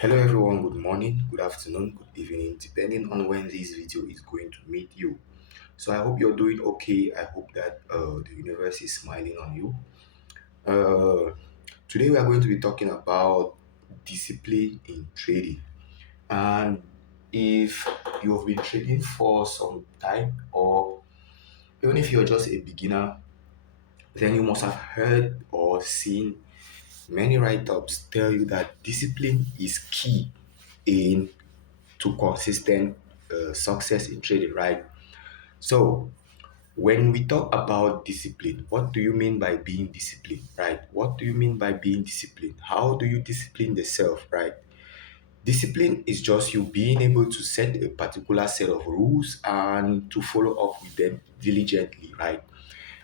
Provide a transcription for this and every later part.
Hello everyone, good morning, good afternoon, good evening, depending on when this video is going to meet you. So I hope you're doing okay. I hope that the universe is smiling on you. Uh, Today we are going to be talking about discipline in trading. And if you have been trading for some time, or even if you're just a beginner, then you must have heard or seen many write-ups tell you that discipline is key in to consistent success in trading, right? So, when we talk about discipline, what do you mean by being disciplined, right? What do you mean by being disciplined? How do you discipline the self, right? Discipline is just you being able to set a particular set of rules and to follow up with them diligently, right?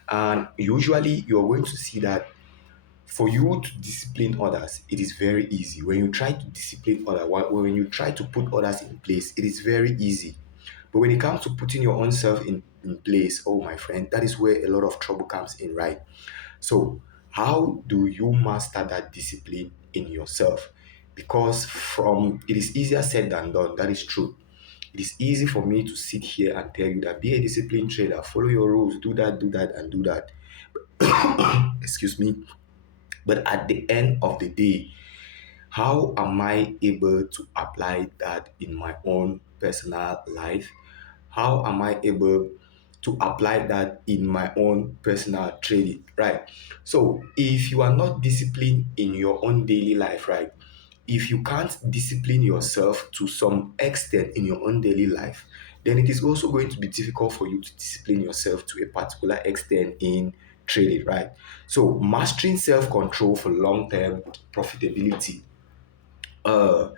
And usually you're going to see that for you to discipline others, it is very easy. When you try to discipline others, when you try to put others in place, it is very easy. But when it comes to putting your own self in place, oh my friend, that is where a lot of trouble comes in, right? So, how do you master that discipline in yourself? Because from it is easier said than done, that is true. It is easy for me to sit here and tell you that be a disciplined trader, follow your rules, do that, and do that. Excuse me. But at the end of the day, how am I able to apply that in my own personal life? How am I able to apply that in my own personal trading, right? So if you are not disciplined in your own daily life, right? If you can't discipline yourself to some extent in your own daily life, then it is also going to be difficult for you to discipline yourself to a particular extent in trading, right? So mastering self-control for long-term profitability, uh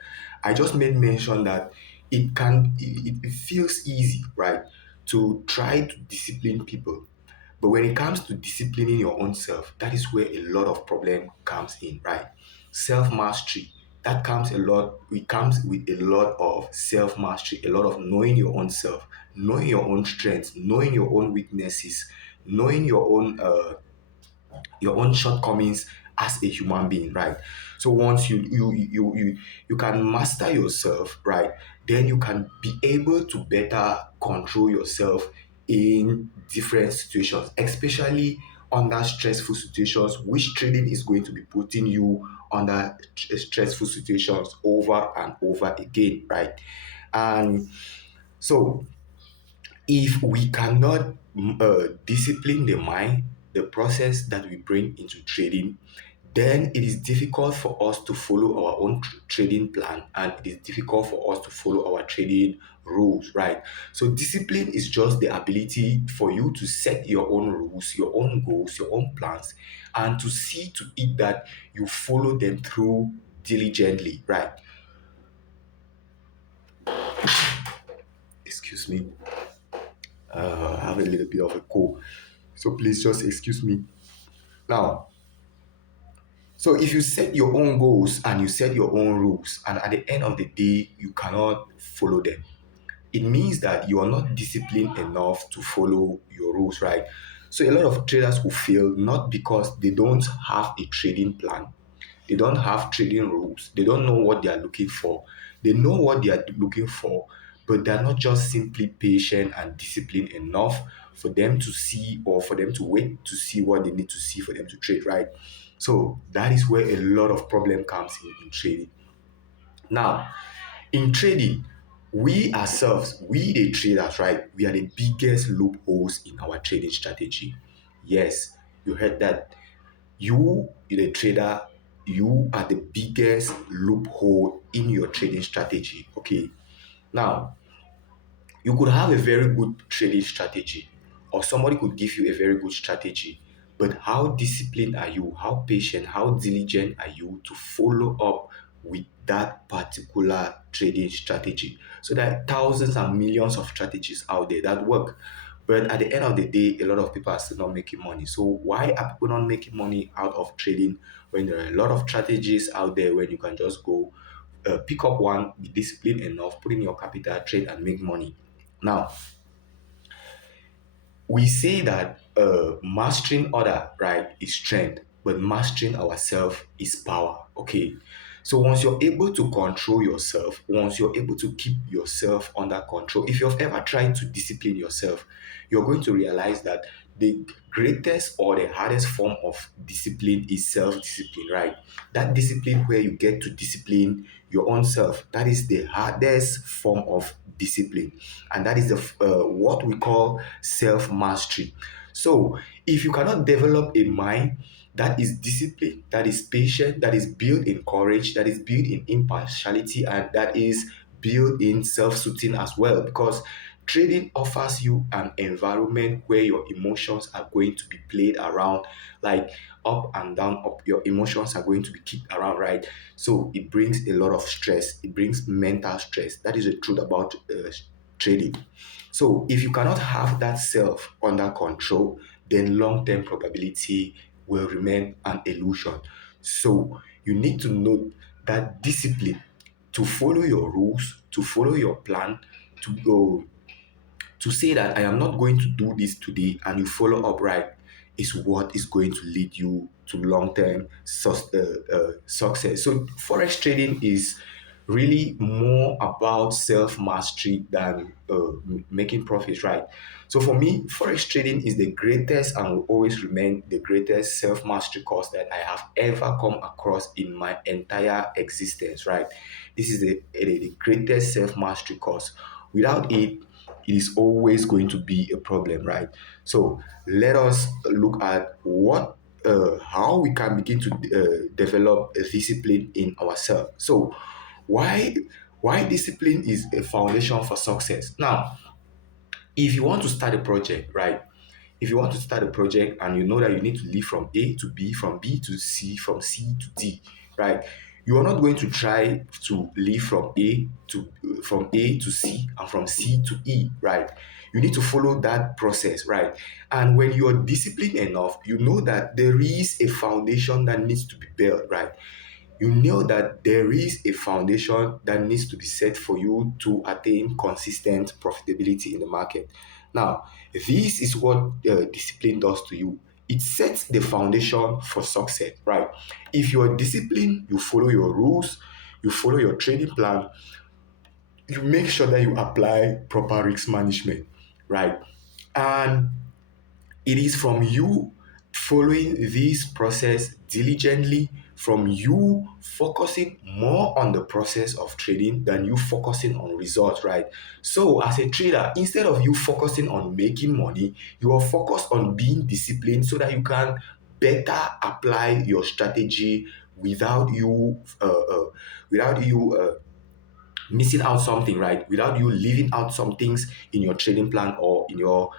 I just made mention that it feels easy, right, to try to discipline people. But when it comes to disciplining your own self, that is where a lot of problem comes in, right? Self mastery, that comes a lot, it comes with a lot of self mastery, a lot of knowing your own self, knowing your own strengths, knowing your own weaknesses, knowing your own shortcomings as a human being, right? So once you can master yourself, right, then you can be able to better control yourself in different situations, especially under stressful situations, which trading is going to be putting you under stressful situations over and over again, right? And so if we cannot discipline the mind, the process that we bring into trading, then it is difficult for us to follow our own trading plan, and it is difficult for us to follow our trading rules, right? So discipline is just the ability for you to set your own rules, your own goals, your own plans, and to see to it that you follow them through diligently, right? Excuse me. I have a little bit of a cold, so please just excuse me. Now, so if you set your own goals and you set your own rules, and at the end of the day, you cannot follow them, it means that you are not disciplined enough to follow your rules, right? So a lot of traders will fail not because they don't have a trading plan, they don't have trading rules, they don't know what they are looking for. They know what they are looking for, but they're not just simply patient and disciplined enough for them to see, or for them to wait to see what they need to see for them to trade, right? So that is where a lot of problem comes in trading. Now, in trading, we ourselves, we the traders, right? We are the biggest loopholes in our trading strategy. Yes, you heard that. You, the trader, you are the biggest loophole in your trading strategy. Okay. Now, you could have a very good trading strategy, or somebody could give you a very good strategy, but how disciplined are you, how patient, how diligent are you to follow up with that particular trading strategy? So there are thousands and millions of strategies out there that work, but at the end of the day, a lot of people are still not making money. So why are people not making money out of trading when there are a lot of strategies out there, when you can just go pick up one, be disciplined enough, put in your capital, trade, and make money? Now, we say that mastering other, right, is strength, but mastering ourselves is power. Okay. So once you're able to control yourself, once you're able to keep yourself under control, if you've ever tried to discipline yourself, you're going to realize that the greatest or the hardest form of discipline is self-discipline, right? That discipline where you get to discipline your own self, that is the hardest form of discipline, and that is what we call self-mastery. So if you cannot develop a mind that is disciplined, that is patient, that is built in courage, that is built in impartiality, and that is built in self-soothing as well, because trading offers you an environment where your emotions are going to be played around, like up and down, up. Your emotions are going to be kicked around, right? So it brings a lot of stress. It brings mental stress. That is the truth about trading. So if you cannot have that self under control, then long-term probability will remain an illusion. So you need to know that discipline, to follow your rules, to follow your plan, to go, to say that I am not going to do this today and you follow up right, is what is going to lead you to long-term success. So forex trading is really more about self-mastery than making profits, right? So for me, forex trading is the greatest and will always remain the greatest self-mastery course that I have ever come across in my entire existence, right? This is the greatest self-mastery course. Without it, it is always going to be a problem, right? So let us look at how we can begin to develop a discipline in ourselves. So why why discipline is a foundation for success? Now, if you want to start a project, right? If you want to start a project and you know that you need to leave from A to B, from B to C, from C to D, right? You are not going to try to leave from A to C and from C to E, right? You need to follow that process, right? And when you're disciplined enough, you know that there is a foundation that needs to be built, right? You know that there is a foundation that needs to be set for you to attain consistent profitability in the market. Now, this is what discipline does to you. It sets the foundation for success, right? If you're disciplined, you follow your rules, you follow your trading plan, you make sure that you apply proper risk management, right? And it is from you following this process diligently, from you focusing more on the process of trading than you focusing on results, right? So, as a trader, instead of you focusing on making money, you are focused on being disciplined so that you can better apply your strategy without you missing out something, right? Without you leaving out some things in your trading plan or in your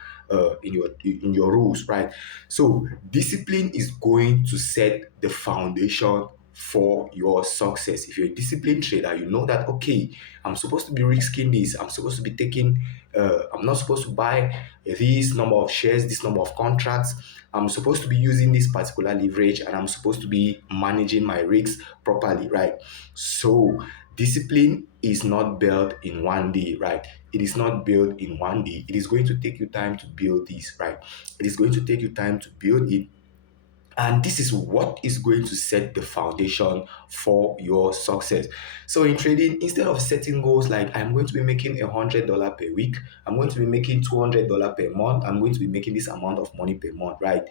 rules, right? So discipline is going to set the foundation for your success. If you're a disciplined trader, you know that okay, I'm supposed to be risking this. I'm supposed to be taking. I'm not supposed to buy this number of shares, this number of contracts. I'm supposed to be using this particular leverage, and I'm supposed to be managing my risks properly, right? So discipline is not built in one day, right? It is not built in one day. It is going to take you time to build this, right? It is going to take you time to build it. And this is what is going to set the foundation for your success. So in trading, instead of setting goals like I'm going to be making $100 per week, I'm going to be making $200 per month, I'm going to be making this amount of money per month, right?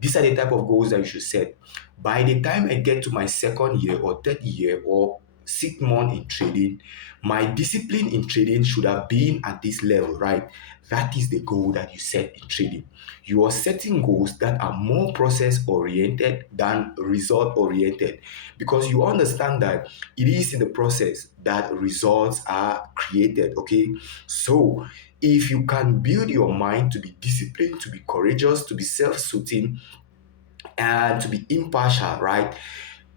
These are the type of goals that you should set. By the time I get to my second year or third year or 6 months in trading, my discipline in trading should have been at this level, right? That is the goal that you set in trading. You are setting goals that are more process oriented than result oriented, because you understand that it is in the process that results are created, okay? So if you can build your mind to be disciplined, to be courageous, to be self-soothing, and to be impartial, right?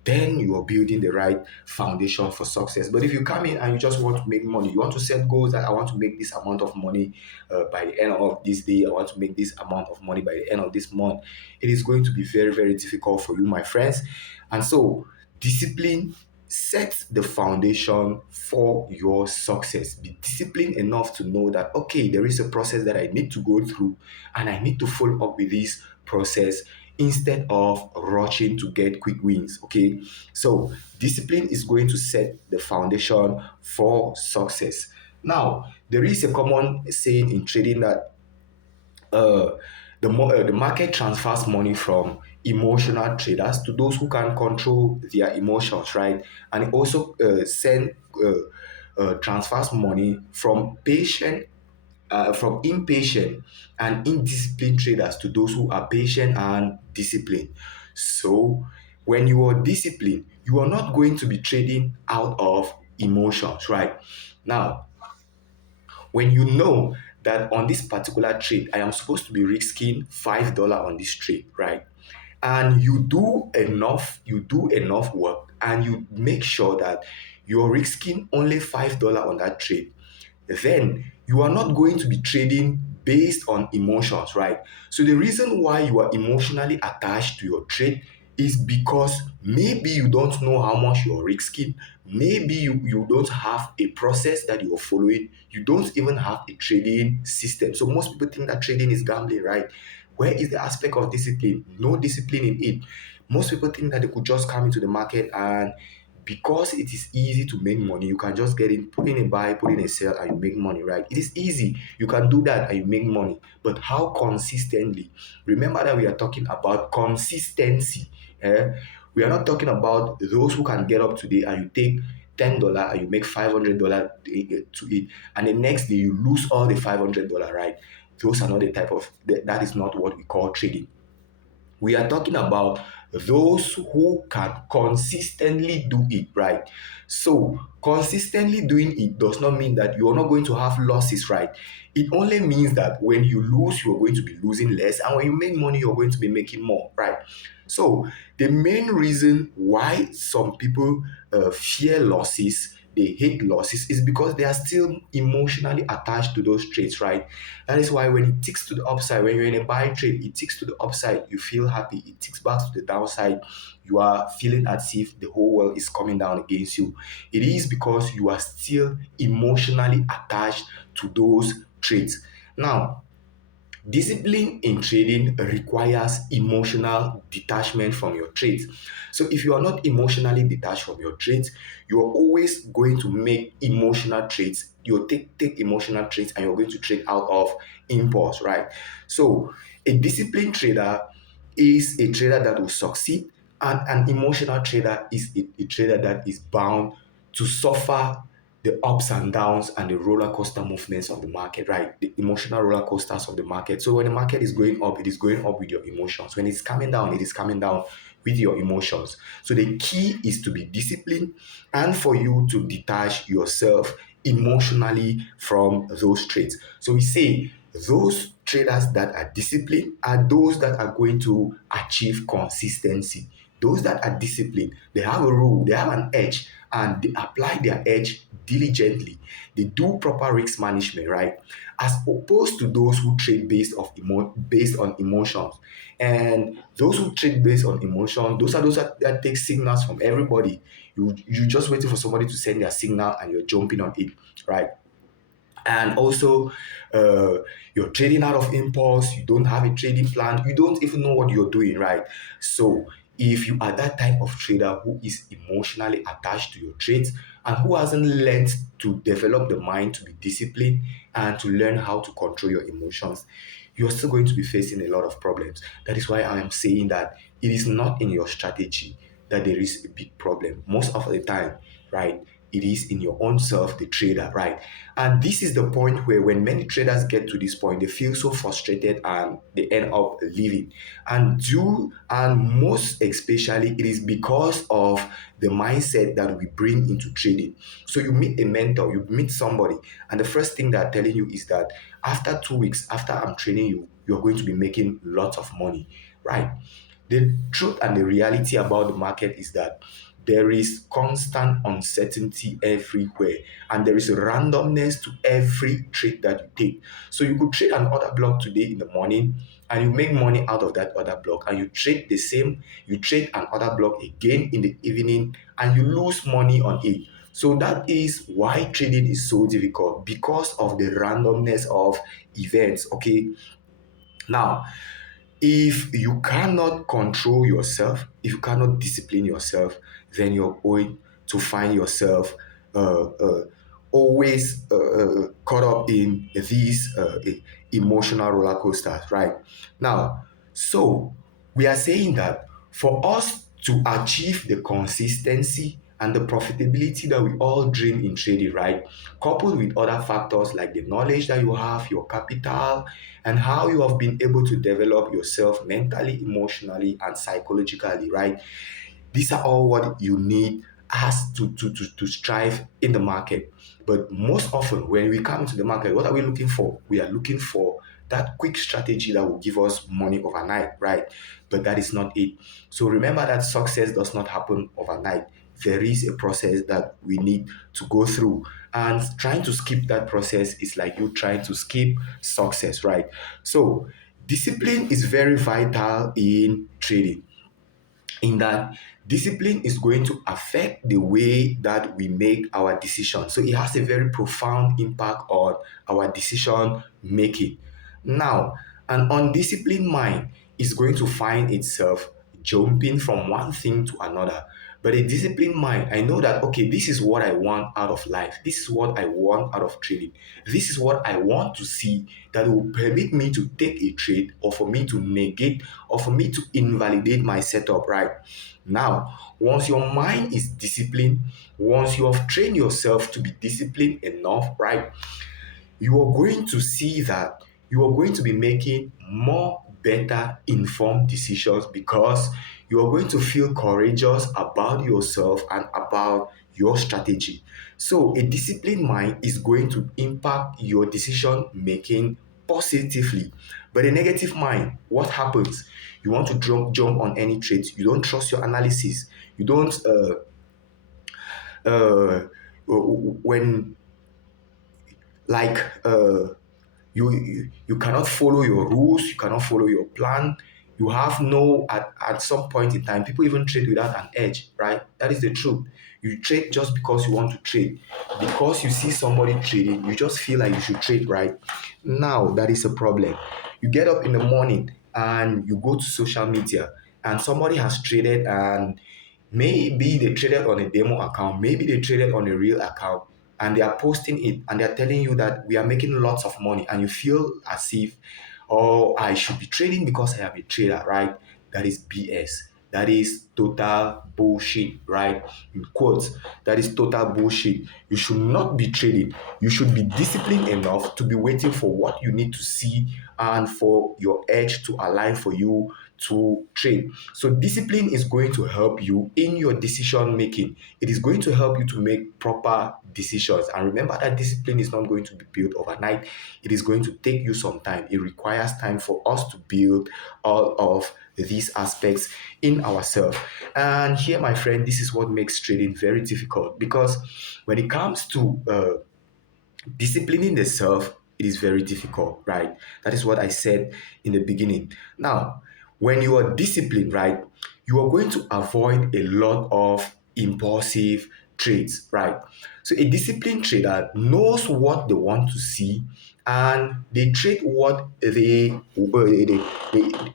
Then you are building the right foundation for success. But if you come in and you just want to make money, you want to set goals that I want to make this amount of money by the end of this day, I want to make this amount of money by the end of this month, it is going to be very, very difficult for you, my friends. And so, discipline sets the foundation for your success. Be disciplined enough to know that, okay, there is a process that I need to go through and I need to follow up with this process instead of rushing to get quick wins. Okay, so discipline is going to set the foundation for success. Now, there is a common saying in trading that uh, the market transfers money from emotional traders to those who can control their emotions, right? And it also transfers money from impatient and indisciplined traders to those who are patient and disciplined. So, when you are disciplined, you are not going to be trading out of emotions, right? Now, when you know that on this particular trade, I am supposed to be risking $5 on this trade, right? And you do enough work and you make sure that you're risking only $5 on that trade, then you are not going to be trading based on emotions, right? So the reason why you are emotionally attached to your trade is because maybe you don't know how much you're risking. Maybe you don't have a process that you're following. You don't even have a trading system. So most people think that trading is gambling, right? Where is the aspect of discipline? No discipline in it. Most people think that they could just come into the market and because it is easy to make money, you can just get in, put in a buy, put in a sell, and you make money, right? It is easy. You can do that and you make money. But how consistently? Remember that we are talking about consistency. Eh? We are not talking about those who can get up today and you take $10 and you make $500 to it, and the next day you lose all the $500, right? Those are not the type of that is not what we call trading. We are talking about those who can consistently do it, right? So, consistently doing it does not mean that you're not going to have losses, right? It only means that when you lose, you're going to be losing less, and when you make money, you're going to be making more, right? So, the main reason why some people fear losses, they hate losses, is because they are still emotionally attached to those trades, right? That is why when it ticks to the upside, when you're in a buy trade, it ticks to the upside, you feel happy. It ticks back to the downside, you are feeling as if the whole world is coming down against you. It is because you are still emotionally attached to those trades. Now, discipline in trading requires emotional detachment from your trades. So if you are not emotionally detached from your trades, you are always going to make emotional trades. You'll take emotional trades and you're going to trade out of impulse, right? So a disciplined trader is a trader that will succeed, and an emotional trader is a trader that is bound to suffer the ups and downs and the roller coaster movements of the market, right? The emotional roller coasters of the market. So when the market is going up, it is going up with your emotions. When it's coming down, it is coming down with your emotions. So the key is to be disciplined and for you to detach yourself emotionally from those traits. So we say those traders that are disciplined are those that are going to achieve consistency. Those that are disciplined, they have a rule, they have an edge, and they apply their edge diligently. They do proper risk management, right? As opposed to those who trade based on emotions. And those who trade based on emotion, those are those that take signals from everybody. You just waiting for somebody to send their signal and you're jumping on it, right? And also uh, you're trading out of impulse, you don't have a trading plan, you don't even know what you're doing, right? So if you are that type of trader who is emotionally attached to your trades and who hasn't learned to develop the mind to be disciplined and to learn how to control your emotions, you're still going to be facing a lot of problems. That is why I am saying that it is not in your strategy that there is a big problem. Most of the time, right, it is in your own self, the trader, right? And this is the point where when many traders get to this point, they feel so frustrated and they end up leaving. And most especially, it is because of the mindset that we bring into trading. So you meet a mentor, you meet somebody, and the first thing they're telling you is that after 2 weeks, after I'm training you, you're going to be making lots of money, right? The truth and the reality about the market is that there is constant uncertainty everywhere, and there is randomness to every trade that you take. So you could trade an order block today in the morning and you make money out of that order block, and you trade an order block again in the evening and you lose money on it. So that is why trading is so difficult, because of the randomness of events. Okay, now If you cannot control yourself, if you cannot discipline yourself, then you're going to find yourself always caught up in these emotional roller coasters, right? Now, so we are saying that for us to achieve the consistency and the profitability that we all dream in trading, right? Coupled with other factors like the knowledge that you have, your capital, and how you have been able to develop yourself mentally, emotionally, and psychologically, right? These are all what you need as to strive in the market. But most often, when we come into the market, what are we looking for? We are looking for that quick strategy that will give us money overnight, right? But that is not it. So remember that success does not happen overnight. There is a process that we need to go through. And trying to skip that process is like you trying to skip success, right? So discipline is very vital in trading, in that discipline is going to affect the way that we make our decisions. So it has a very profound impact on our decision making. Now, an undisciplined mind is going to find itself jumping from one thing to another. But a disciplined mind, I know that, okay, this is what I want out of life. This is what I want out of trading. This is what I want to see that will permit me to take a trade, or for me to negate, or for me to invalidate my setup, right? Now, once your mind is disciplined, once you have trained yourself to be disciplined enough, right, you are going to see that you are going to be making more better informed decisions, because you are going to feel courageous about yourself and about your strategy. So, a disciplined mind is going to impact your decision making positively. But a negative mind, what happens? You want to jump on any trades. You don't trust your analysis. You don't when like you cannot follow your rules, you cannot follow your plan. You have no, at some point in time, people even trade without an edge, right? That is the truth. You trade just because you want to trade, because you see somebody trading, you just feel like you should trade, right? Now that is a problem. You get up in the morning and you go to social media, and somebody has traded, and maybe they traded on a demo account, maybe they traded on a real account, and they are posting it, and they're telling you that we are making lots of money, and you feel as if, oh, I should be trading because I am a trader, right? That is BS. That is total bullshit, right? In quotes, that is total bullshit. You should not be trading. You should be disciplined enough to be waiting for what you need to see and for your edge to align for you to trade. So discipline is going to help you in your decision making. It is going to help you to make proper decisions. And remember that discipline is not going to be built overnight. It is going to take you some time. It requires time for us to build all of these aspects in ourselves. And here, my friend, this is what makes trading very difficult, because when it comes to disciplining the self, it is very difficult, right? That is what I said in the beginning. Now, when you are disciplined, right, you are going to avoid a lot of impulsive trades, right? So a disciplined trader knows what they want to see, and they trade what they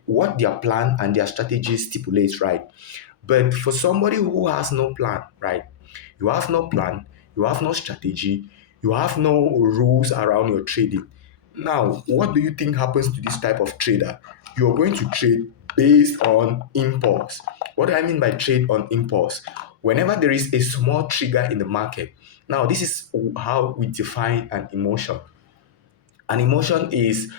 what their plan and their strategy stipulates, right? But for somebody who has no plan, right? You have no plan, you have no strategy, you have no rules around your trading. Now, what do you think happens to this type of trader? You're going to trade based on impulse. What do I mean by trade on impulse? Whenever there is a small trigger in the market, now this is how we define an emotion. An emotion is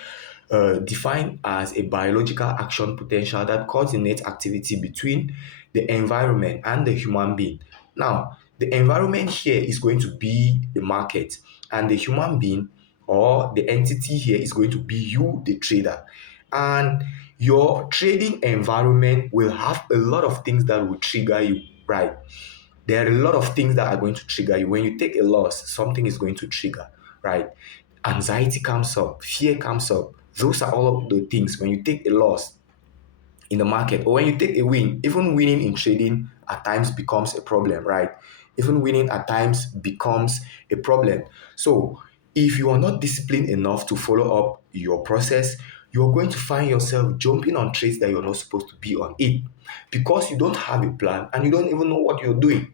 defined as a biological action potential that coordinates activity between the environment and the human being. Now, the environment here is going to be the market, and the human being or the entity here is going to be you, the trader. And your trading environment will have a lot of things that will trigger you, right? There are a lot of things that are going to trigger you. When you take a loss, something is going to trigger, right? Anxiety comes up, fear comes up. Those are all of the things. When you take a loss in the market, or when you take a win, even winning in trading at times becomes a problem, right? Even winning at times becomes a problem. So if you are not disciplined enough to follow up your process, you're going to find yourself jumping on trades that you're not supposed to be on it because you don't have a plan and you don't even know what you're doing.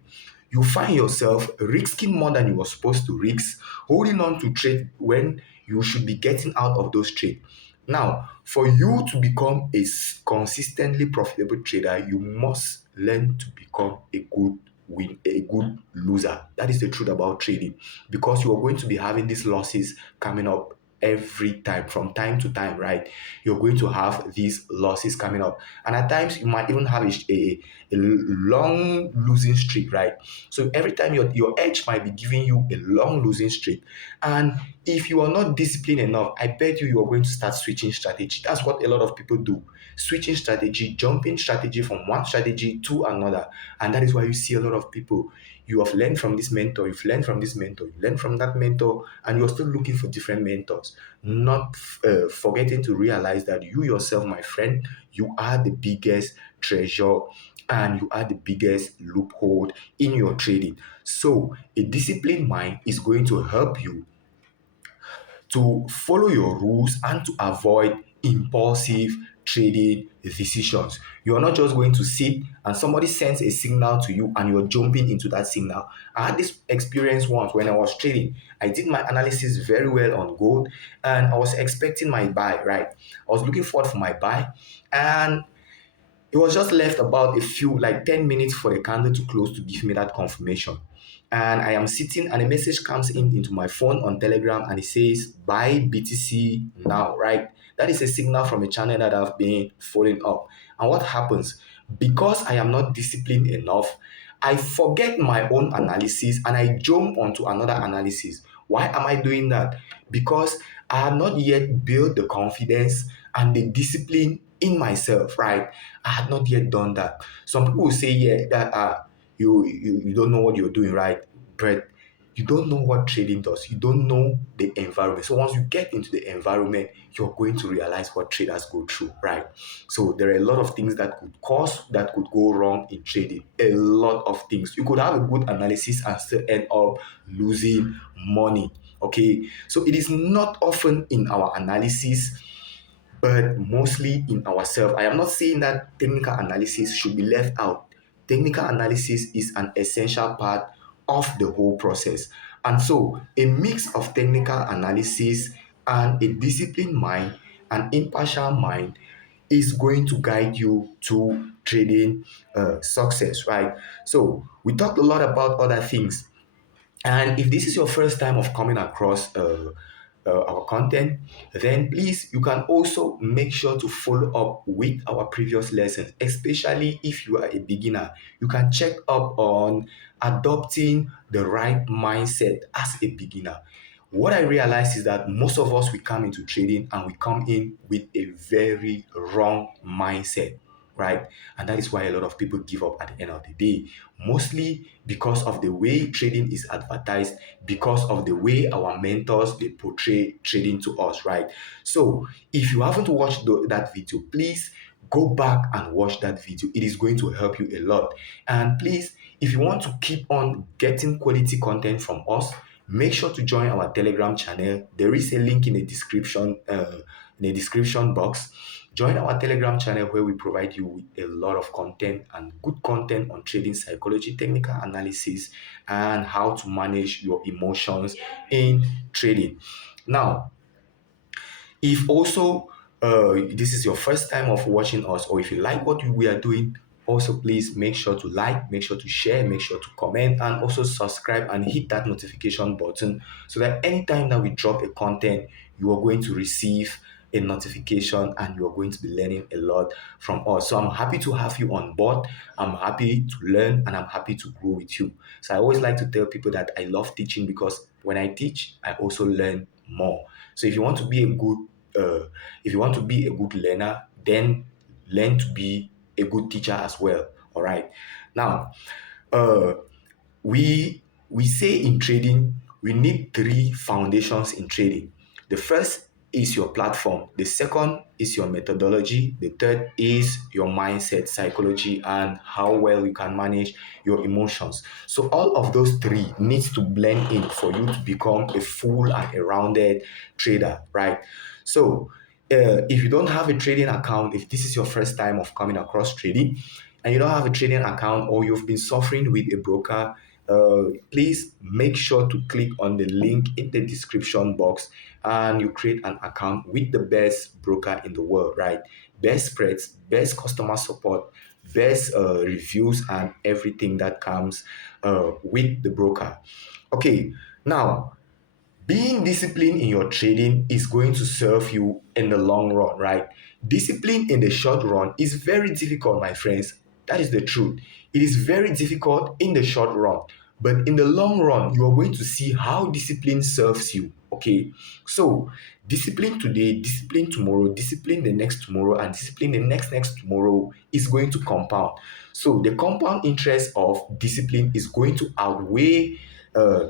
You find yourself risking more than you were supposed to risk, holding on to trade when you should be getting out of those trades. Now, for you to become a consistently profitable trader, you must learn to become a good loser. That is the truth about trading, because you are going to be having these losses coming up every time, from time to time, right? You're going to have these losses coming up, and at times you might even have a long losing streak, right? So every time your edge might be giving you a long losing streak, and if you are not disciplined enough, I bet you are going to start switching strategy. That's what a lot of people do: switching strategy, jumping strategy from one strategy to another. And that is why you see a lot of people, you have learned from this mentor, you've learned from this mentor, you learn from that mentor, and you're still looking for different mentors, not forgetting to realize that you yourself, my friend, you are the biggest treasure and you are the biggest loophole in your trading. So a disciplined mind is going to help you to follow your rules and to avoid impulsive trading decisions. You're not just going to sit and somebody sends a signal to you and you're jumping into that signal. I had this experience once when I was trading. I did my analysis very well on gold and I was expecting my buy, right? I was looking forward for my buy, and it was just left about a few, like 10 minutes for the candle to close to give me that confirmation. And I am sitting and a message comes in into my phone on Telegram and it says, buy BTC now, right? That is a signal from a channel that I've been following up. And what happens? Because I am not disciplined enough, I forget my own analysis and I jump onto another analysis. Why am I doing that? Because I have not yet built the confidence and the discipline in myself, right? I had not yet done that. Some people will say, yeah, that you don't know what you're doing, right? But you don't know what trading does. You don't know the environment. So once you get into the environment, you're going to realize what traders go through, right? So there are a lot of things that could go wrong in trading. A lot of things. You could have a good analysis and still end up losing money. Okay. So it is not often in our analysis, but mostly in ourselves. I am not saying that technical analysis should be left out. Technical analysis is an essential part of the whole process. And so, a mix of technical analysis and a disciplined mind, an impartial mind, is going to guide you to trading success, right? So, we talked a lot about other things, and if this is your first time of coming across our content, then please, you can also make sure to follow up with our previous lessons, especially if you are a beginner. You can check up on adopting the right mindset as a beginner. What I realize is that most of us, we come into trading and we come in with a very wrong mindset, right? And that is why a lot of people give up at the end of the day, mostly because of the way trading is advertised, because of the way our mentors they portray trading to us, right? So if you haven't watched that video, please go back and watch that video. It is going to help you a lot. And please, if you want to keep on getting quality content from us, make sure to join our Telegram channel. There is a link in the description box. Join our Telegram channel where we provide you with a lot of content and good content on trading psychology, technical analysis, and how to manage your emotions in trading. Now, if also this is your first time of watching us, or if you like what we are doing, also please make sure to like, make sure to share, make sure to comment, and also subscribe and hit that notification button so that anytime that we drop a content, you are going to receive a notification and you are going to be learning a lot from us. So I'm happy to have you on board. I'm happy to learn and I'm happy to grow with you. So I always like to tell people that I love teaching because when I teach, I also learn more. So if you want to be a good learner, then learn to be a good teacher as well. All right. Now, uh, we say in trading we need three foundations in trading. The first is your platform, the second is your methodology, the third is your mindset, psychology, and how well you can manage your emotions. So all of those three needs to blend in for you to become a full and a rounded trader, right? So if you don't have a trading account, if this is your first time of coming across trading and you don't have a trading account or you've been suffering with a broker, please make sure to click on the link in the description box and you create an account with the best broker in the world, right? Best spreads, best customer support, best reviews, and everything that comes with the broker. Okay, now being disciplined in your trading is going to serve you in the long run, right? Discipline in the short run is very difficult, my friends. That is the truth. It is very difficult in the short run, but in the long run, you are going to see how discipline serves you. Okay, so discipline today, discipline tomorrow, discipline the next tomorrow, and discipline the next tomorrow is going to compound. So the compound interest of discipline is going to outweigh uh,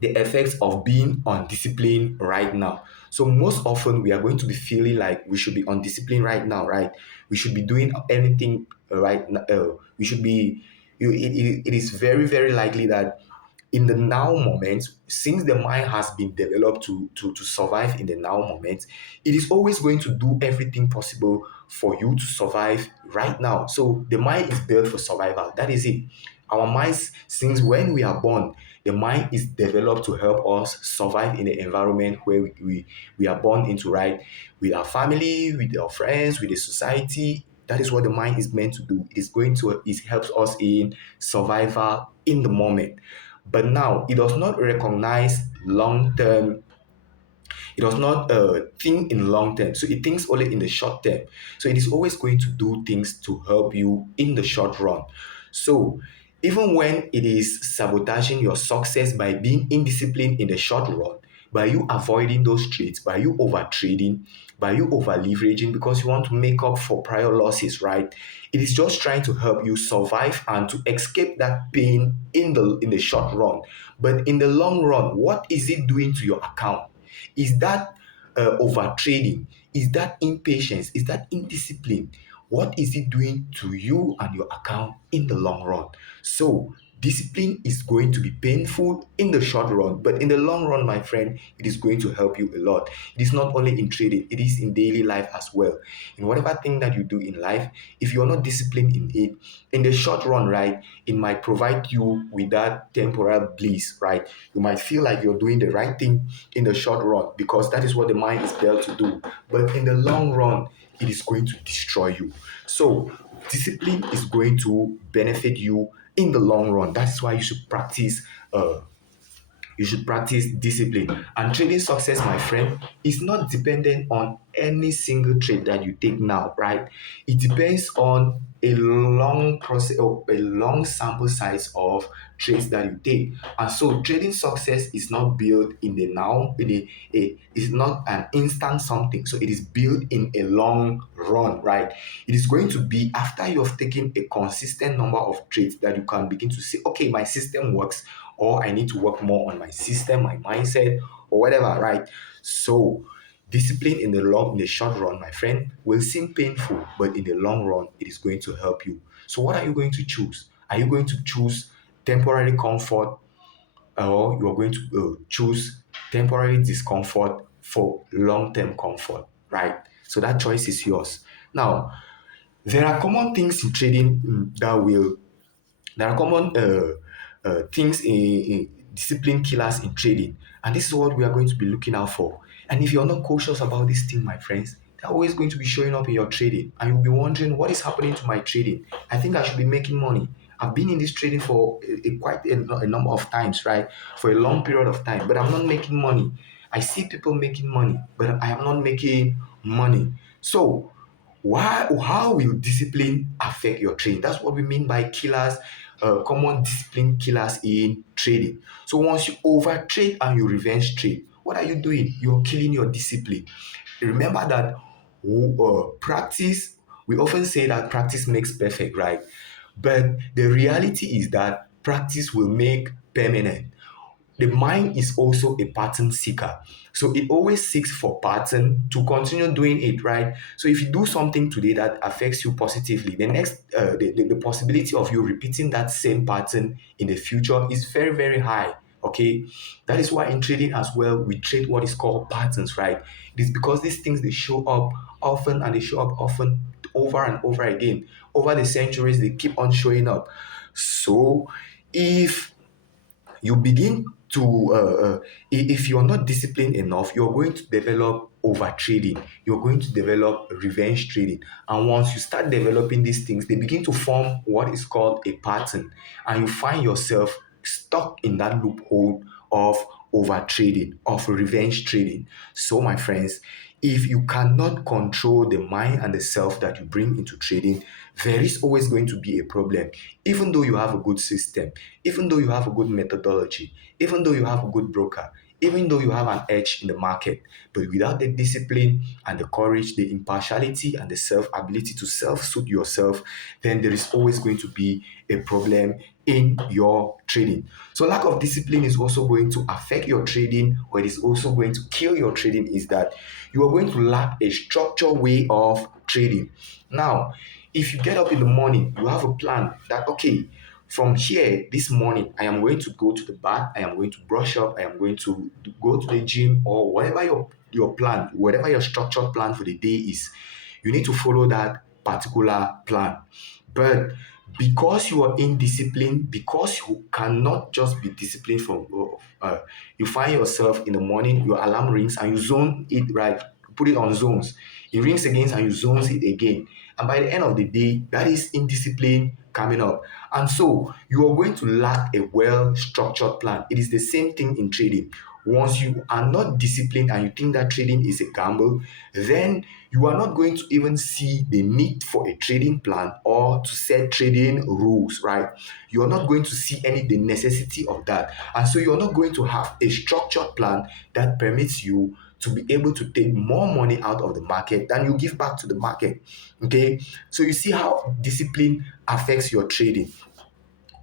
the effects of being undisciplined right now. So most often we are going to be feeling like we should be undisciplined right now, right? We should be doing anything right now. We should be. It is very very likely that in the now moment, since the mind has been developed to survive in the now moment, it is always going to do everything possible for you to survive right now. So the mind is built for survival. That is it. Our minds, since when we are born, the mind is developed to help us survive in the environment where we are born into, right? With our family, with our friends, with the society. That is what the mind is meant to do. It is going to, it helps us in survival in the moment. But now it does not recognize long term, it does not think in long term. So it thinks only in the short term. So it is always going to do things to help you in the short run. So even when it is sabotaging your success by being indisciplined in the short run, by you avoiding those trades, by you over trading, by you over leveraging because you want to make up for prior losses, right? It is just trying to help you survive and to escape that pain in the short run. But in the long run, what is it doing to your account? Is that over trading? Is that impatience? Is that indiscipline? What is it doing to you and your account in the long run? So, discipline is going to be painful in the short run, but in the long run, my friend, it is going to help you a lot. It is not only in trading, it is in daily life as well. In whatever thing that you do in life, if you're not disciplined in it, in the short run, right, it might provide you with that temporal bliss, right? You might feel like you're doing the right thing in the short run because that is what the mind is built to do. But in the long run, it is going to destroy you. So, discipline is going to benefit you in the long run. That's why you should practice discipline. And trading success, my friend, is not dependent on any single trade that you take now, right? It depends on a long process or a long sample size of trades that you take. And so trading success is not built in the now, it's not an instant something. So it is built in a long run, right? It is going to be after you have taken a consistent number of trades that you can begin to say, okay, my system works, or I need to work more on my system, my mindset, or whatever, right? So discipline in the short run, my friend, will seem painful, but in the long run, it is going to help you. So what are you going to choose? Are you going to choose temporary comfort, or you are going to choose temporary discomfort for long-term comfort, right? So that choice is yours. Now, there are common things in trading there are common things in discipline killers in trading, and this is what we are going to be looking out for. And if you're not cautious about this thing, my friends, they're always going to be showing up in your trading, and you'll be wondering what is happening to my trading. I think I should be making money. I've been in this trading for quite a number of times, right? For a long period of time, but I'm not making money. I see people making money, but I am not making money. So why, how will discipline affect your trading? That's what we mean by killers, common discipline killers in trading. So once you over trade and you revenge trade, what are you doing? You're killing your discipline. Remember that practice, we often say that practice makes perfect, right? But the reality is that practice will make permanent. The mind is also a pattern seeker. So it always seeks for pattern to continue doing it, right? So if you do something today that affects you positively, the possibility of you repeating that same pattern in the future is very, very high. Okay, that is why in trading as well, we trade what is called patterns, right? It is because these things they show up often, and they show up often over and over again. Over the centuries, they keep on showing up. So if you begin to if you're not disciplined enough, you're going to develop over trading, you're going to develop revenge trading. And once you start developing these things, they begin to form what is called a pattern, and you find yourself stuck in that loophole of over trading, of revenge trading. So my friends, if you cannot control the mind and the self that you bring into trading, there is always going to be a problem. Even though you have a good system, even though you have a good methodology, even though you have a good broker, even though you have an edge in the market, but without the discipline and the courage, the impartiality and the self ability to self suit yourself, then there is always going to be a problem in your trading. So lack of discipline is also going to affect your trading, or it is also going to kill your trading, is that you are going to lack a structured way of trading. Now, if you get up in the morning, you have a plan that, okay, from here this morning, I am going to go to the bath, I am going to brush up, I am going to go to the gym, or whatever your plan, whatever your structured plan for the day is, you need to follow that particular plan. But because you are indisciplined, because you cannot just be disciplined from you find yourself in the morning, your alarm rings and you zone it, right, put it on zones. It rings again and you zones it again, and by the end of the day, that is indiscipline coming up. And so you are going to lack a well structured plan. It is the same thing in trading. Once you are not disciplined and you think that trading is a gamble, then you are not going to even see the need for a trading plan or to set trading rules, right? You are not going to see any the necessity of that. And so you're not going to have a structured plan that permits you to be able to take more money out of the market than you give back to the market. Okay, so you see how discipline affects your trading.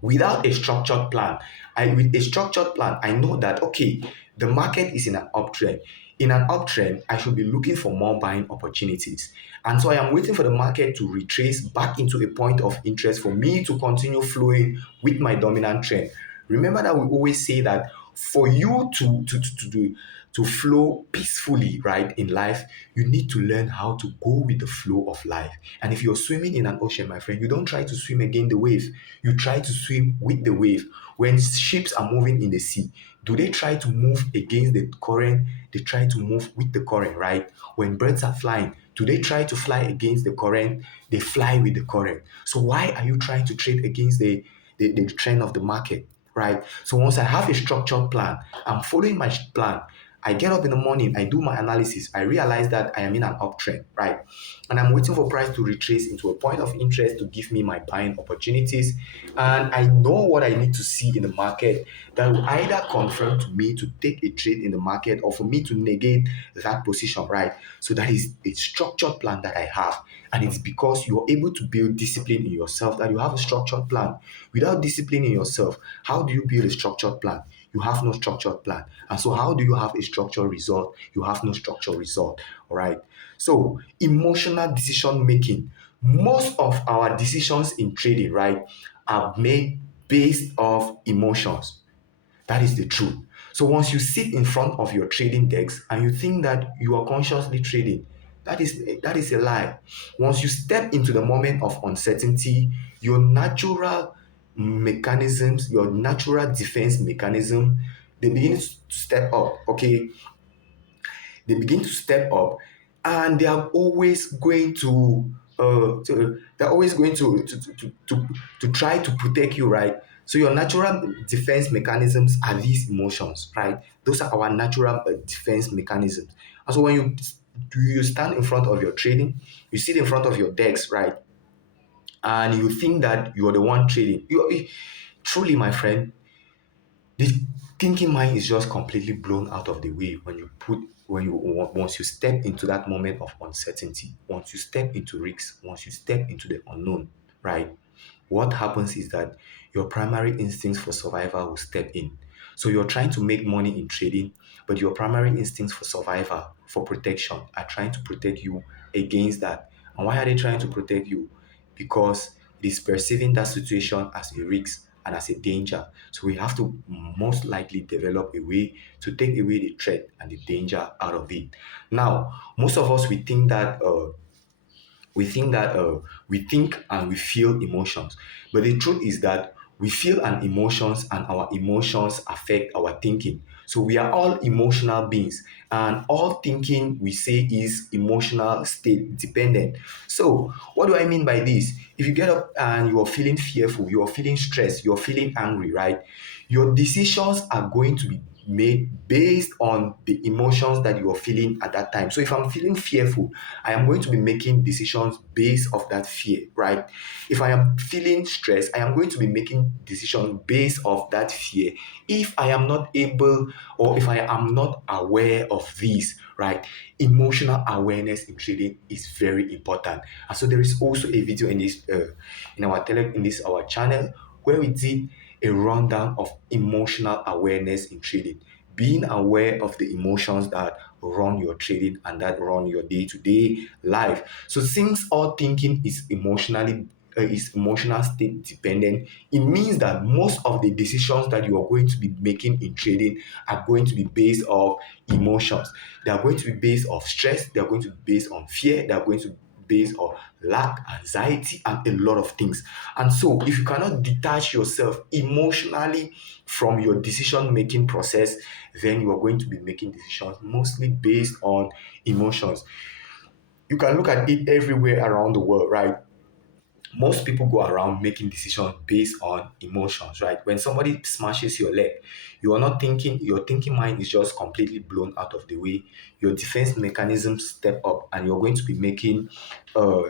Without a structured plan, with a structured plan, I know that, okay, the market is in an uptrend. In an uptrend, I should be looking for more buying opportunities. And so I am waiting for the market to retrace back into a point of interest for me to continue flowing with my dominant trend. Remember that we always say that for you to flow peacefully, right, in life, you need to learn how to go with the flow of life. And if you're swimming in an ocean, my friend, you don't try to swim against the wave, you try to swim with the wave. When ships are moving in the sea, do they try to move against the current? They try to move with the current, right? When birds are flying, do they try to fly against the current? They fly with the current. So why are you trying to trade against the trend of the market, right? So once I have a structured plan, I'm following my plan. I get up in the morning, I do my analysis, I realize that I am in an uptrend, right? And I'm waiting for price to retrace into a point of interest to give me my buying opportunities. And I know what I need to see in the market that will either confirm to me to take a trade in the market or for me to negate that position, right? So that is a structured plan that I have. And it's because you're able to build discipline in yourself that you have a structured plan. Without discipline in yourself, how do you build a structured plan? You have no structured plan. And so how do you have a structured result? You have no structured result. All right. So emotional decision making. Most of our decisions in trading, right, are made based off emotions. That is the truth. So once you sit in front of your trading decks and you think that you are consciously trading, that is a lie. Once you step into the moment of uncertainty, your natural mechanisms, your natural defense mechanism, they begin to step up. Okay, they begin to step up, and they are always going they're always going to try to protect you, right? So your natural defense mechanisms are these emotions, right? Those are our natural defense mechanisms. And so when you stand in front of your trading, you sit in front of your decks, right, and you think that you are the one trading, truly, my friend, the thinking mind is just completely blown out of the way when you once you step into that moment of uncertainty, once you step into risks, once you step into the unknown, right? What happens is that your primary instincts for survival will step in. So you're trying to make money in trading, but your primary instincts for survival, for protection, are trying to protect you against that. And why are they trying to protect you? Because it is perceiving that situation as a risk, and as a danger. So we have to most likely develop a way to take away the threat and the danger out of it. Now, most of us we think that we think and we feel emotions, but the truth is that we feel an emotions and our emotions affect our thinking. So we are all emotional beings, and all thinking we say is emotional state dependent. So what do I mean by this? If you get up and you are feeling fearful, you are feeling stressed, you're feeling angry, right? Your decisions are going to be made based on the emotions that you are feeling at that time. So if I'm feeling fearful, I am going to be making decisions based off that fear, right? If I am feeling stressed, I am going to be making decisions based off that fear. If I am not able, or if I am not aware of these, right? Emotional awareness in trading is very important. And so there is also a video in this in this our channel where we did a rundown of emotional awareness in trading, being aware of the emotions that run your trading and that run your day-to-day life. So since all thinking is emotional state dependent, it means that most of the decisions that you are going to be making in trading are going to be based off emotions. They are going to be based off stress, they are going to be based on fear, they are going to be based on lack, anxiety, and a lot of things. And so, if you cannot detach yourself emotionally from your decision making process, then you are going to be making decisions mostly based on emotions. You can look at it everywhere around the world, right? Most people go around making decisions based on emotions, right? When somebody smashes your leg, you are not thinking, your thinking mind is just completely blown out of the way. Your defense mechanisms step up, and you're going to be making uh,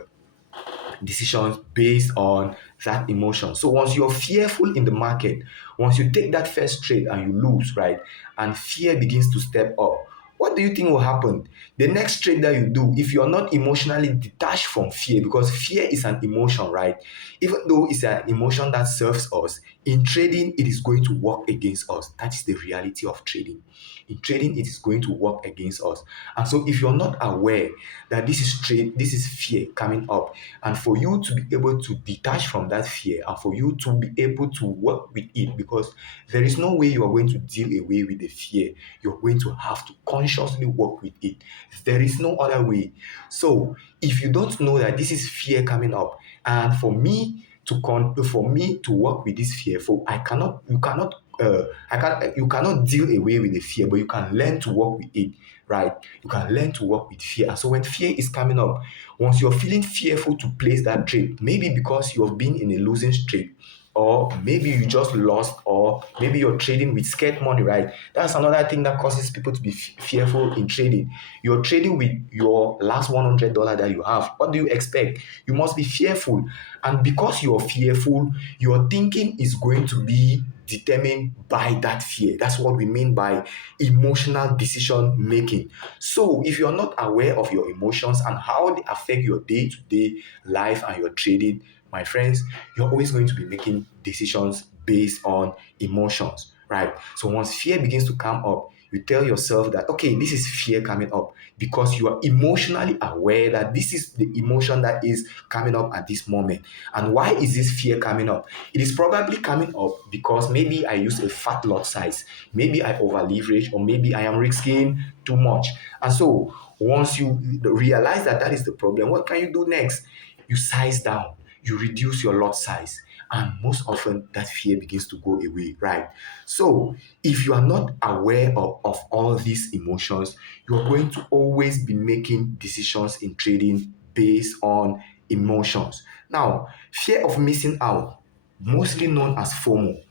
decisions based on that emotion. So once you're fearful in the market, once you take that first trade and you lose, right, and fear begins to step up, what do you think will happen? The next trade that you do, if you're not emotionally detached from fear, because fear is an emotion, right? Even though it's an emotion that serves us, in trading, it is going to work against us. That is the reality of trading. In trading, it is going to work against us. And so if you're not aware that this is trade, this is fear coming up, and for you to be able to detach from that fear and for you to be able to work with it, because there is no way you are going to deal away with the fear. You're going to have to consciously work with it. There is no other way. So if you don't know that this is fear coming up, and for me to work with this fear, for I cannot you cannot I can you cannot deal away with the fear, but you can learn to work with it, right? You can learn to work with fear. And so when fear is coming up, once you're feeling fearful to place that trade, maybe because you have been in a losing streak, or maybe you just lost, or maybe you're trading with scared money, right? That's another thing that causes people to be fearful in trading. You're trading with your last $100 that you have. What do you expect? You must be fearful. And because you're fearful, your thinking is going to be determined by that fear. That's what we mean by emotional decision making. So if you're not aware of your emotions and how they affect your day-to-day life and your trading, my friends, you're always going to be making decisions based on emotions, right? So once fear begins to come up, you tell yourself that, okay, this is fear coming up, because you are emotionally aware that this is the emotion that is coming up at this moment. And why is this fear coming up? It is probably coming up because maybe I use a fat lot size, maybe I over leverage, or maybe I am risking too much. And so once you realize that that is the problem, what can you do next? You size down, you reduce your lot size, and most often that fear begins to go away, right? So if you are not aware of all these emotions, you're going to always be making decisions in trading based on emotions. Now, fear of missing out, mostly known as FOMO.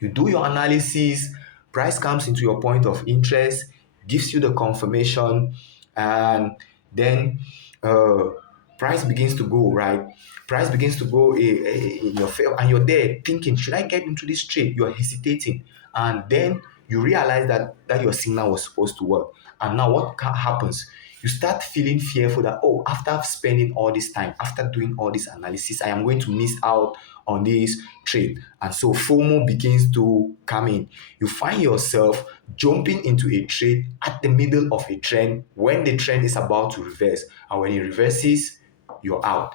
You do your analysis, price comes into your point of interest, gives you the confirmation, and then uh, price begins to go, right? Price begins to go in your favor, and you're there thinking, should I get into this trade? You're hesitating, and then you realize that your signal was supposed to work. And now what happens? You start feeling fearful that, oh, after spending all this time, after doing all this analysis, I am going to miss out on this trade. And so FOMO begins to come in. You find yourself jumping into a trade at the middle of a trend when the trend is about to reverse. And when it reverses, you're out.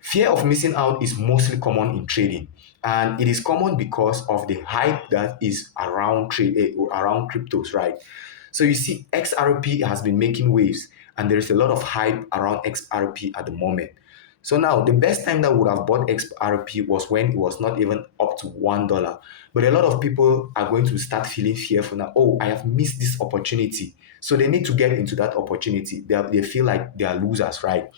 Fear of missing out is mostly common in trading. And it is common because of the hype that is around trade around cryptos, right? So you see, XRP has been making waves, and there is a lot of hype around XRP at the moment. So now, the best time that would have bought XRP was when it was not even up to $1. But a lot of people are going to start feeling fearful now. Oh, I have missed this opportunity. So they need to get into that opportunity. They feel like they are losers, right?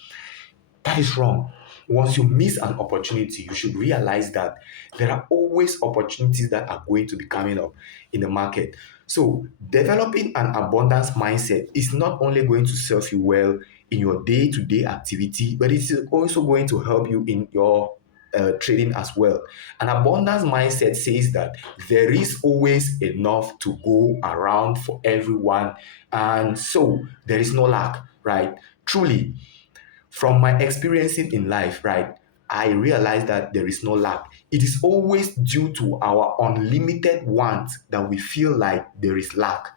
That is wrong. Once you miss an opportunity, you should realize that there are always opportunities that are going to be coming up in the market. So, developing an abundance mindset is not only going to serve you well in your day to day activity, but it's also going to help you in your trading as well. An abundance mindset says that there is always enough to go around for everyone, and so there is no lack, right? Truly, from my experiencing in life, right, I realize that there is no lack. It is always due to our unlimited wants that we feel like there is lack,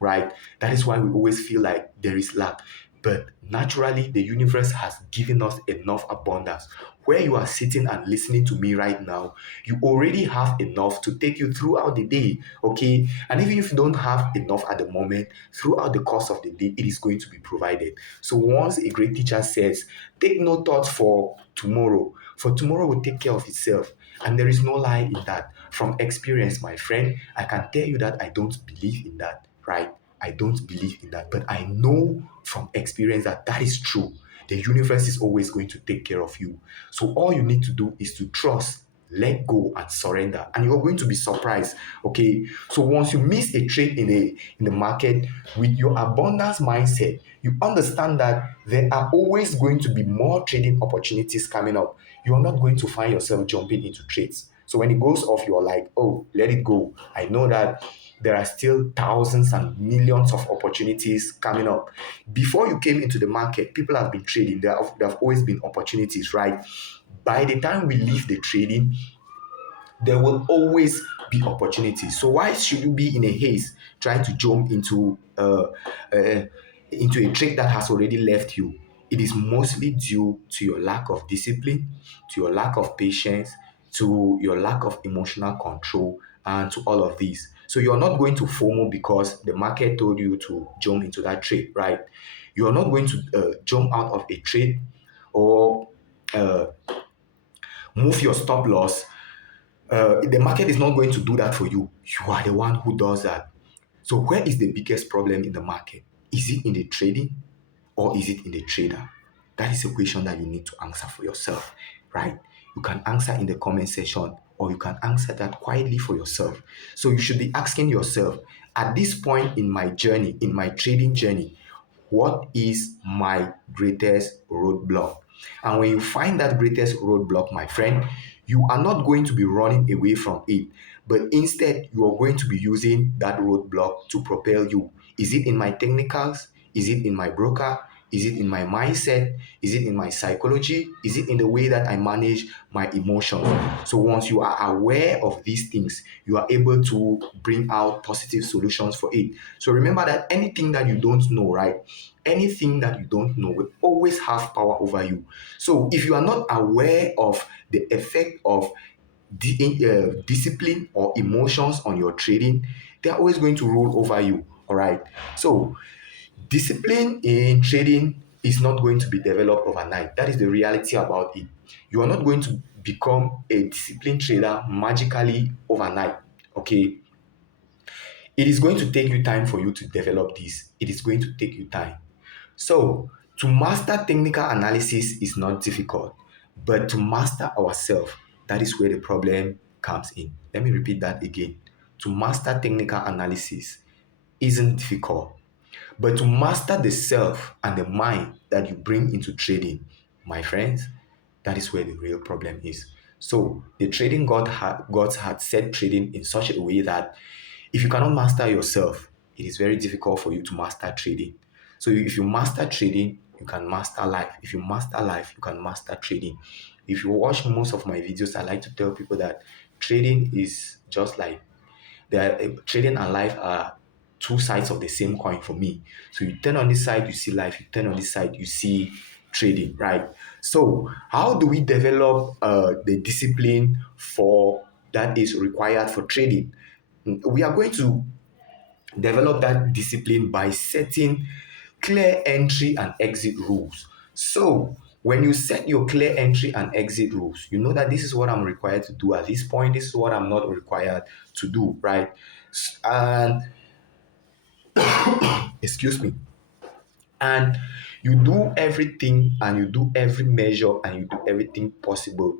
right? That is why we always feel like there is lack. But naturally, the universe has given us enough abundance. Where you are sitting and listening to me right now, you already have enough to take you throughout the day, okay? And even if you don't have enough at the moment, throughout the course of the day, it is going to be provided. So once a great teacher says, take no thought for tomorrow will take care of itself. And there is no lie in that. From experience, my friend, I can tell you that I don't believe in that, right? I don't believe in that. But I know from experience that that is true. The universe is always going to take care of you. So all you need to do is to trust, let go, and surrender, and you're going to be surprised. Okay, so once you miss a trade in the market with your abundance mindset, you understand that there are always going to be more trading opportunities coming up. You're not going to find yourself jumping into trades. So when it goes off, you're like, oh, let it go. I know that there are still thousands and millions of opportunities coming up. Before you came into the market, people have been trading. There have always been opportunities, right? By the time we leave the trading, there will always be opportunities. So why should you be in a haste trying to jump into a trade that has already left you? It is mostly due to your lack of discipline, to your lack of patience, to your lack of emotional control, and to all of these. So you're not going to FOMO because the market told you to jump into that trade, right? You're not going to jump out of a trade or uh, move your stop loss. The market is not going to do that for you. You are the one who does that. So, where is the biggest problem in the market? Is it in the trading or is it in the trader? That is a question that you need to answer for yourself, right? You can answer in the comment section or you can answer that quietly for yourself. So, you should be asking yourself at this point in my journey, in my trading journey, what is my greatest roadblock? And when you find that greatest roadblock, my friend, you are not going to be running away from it, but instead you are going to be using that roadblock to propel you. Is it in my technicals? Is it in my broker? Is it in my mindset? Is it in my psychology? Is it in the way that I manage my emotions? So once you are aware of these things, you are able to bring out positive solutions for it. So remember that anything that you don't know, right? Anything that you don't know will always have power over you. So if you are not aware of the effect of discipline or emotions on your trading, they're always going to rule over you. All right. So discipline in trading is not going to be developed overnight. That is the reality about it. You are not going to become a disciplined trader magically overnight. Okay. It is going to take you time for you to develop this. It is going to take you time. So, to master technical analysis is not difficult, but to master ourselves, that is where the problem comes in. Let me repeat that again. To master technical analysis isn't difficult, but to master the self and the mind that you bring into trading, my friends, that is where the real problem is. So the trading gods had set trading in such a way that if you cannot master yourself, it is very difficult for you to master trading. So if you master trading, you can master life. If you master life, you can master trading. If you watch most of my videos, I like to tell people that trading is just like trading and life are two sides of the same coin for me. So you turn on this side, you see life. You turn on this side, you see trading, right? So how do we develop the discipline for that is required for trading? We are going to develop that discipline by setting clear entry and exit rules. So, when you set your clear entry and exit rules, you know that this is what I'm required to do at this point, this is what I'm not required to do, right? And excuse me, and you do everything and you do every measure and you do everything possible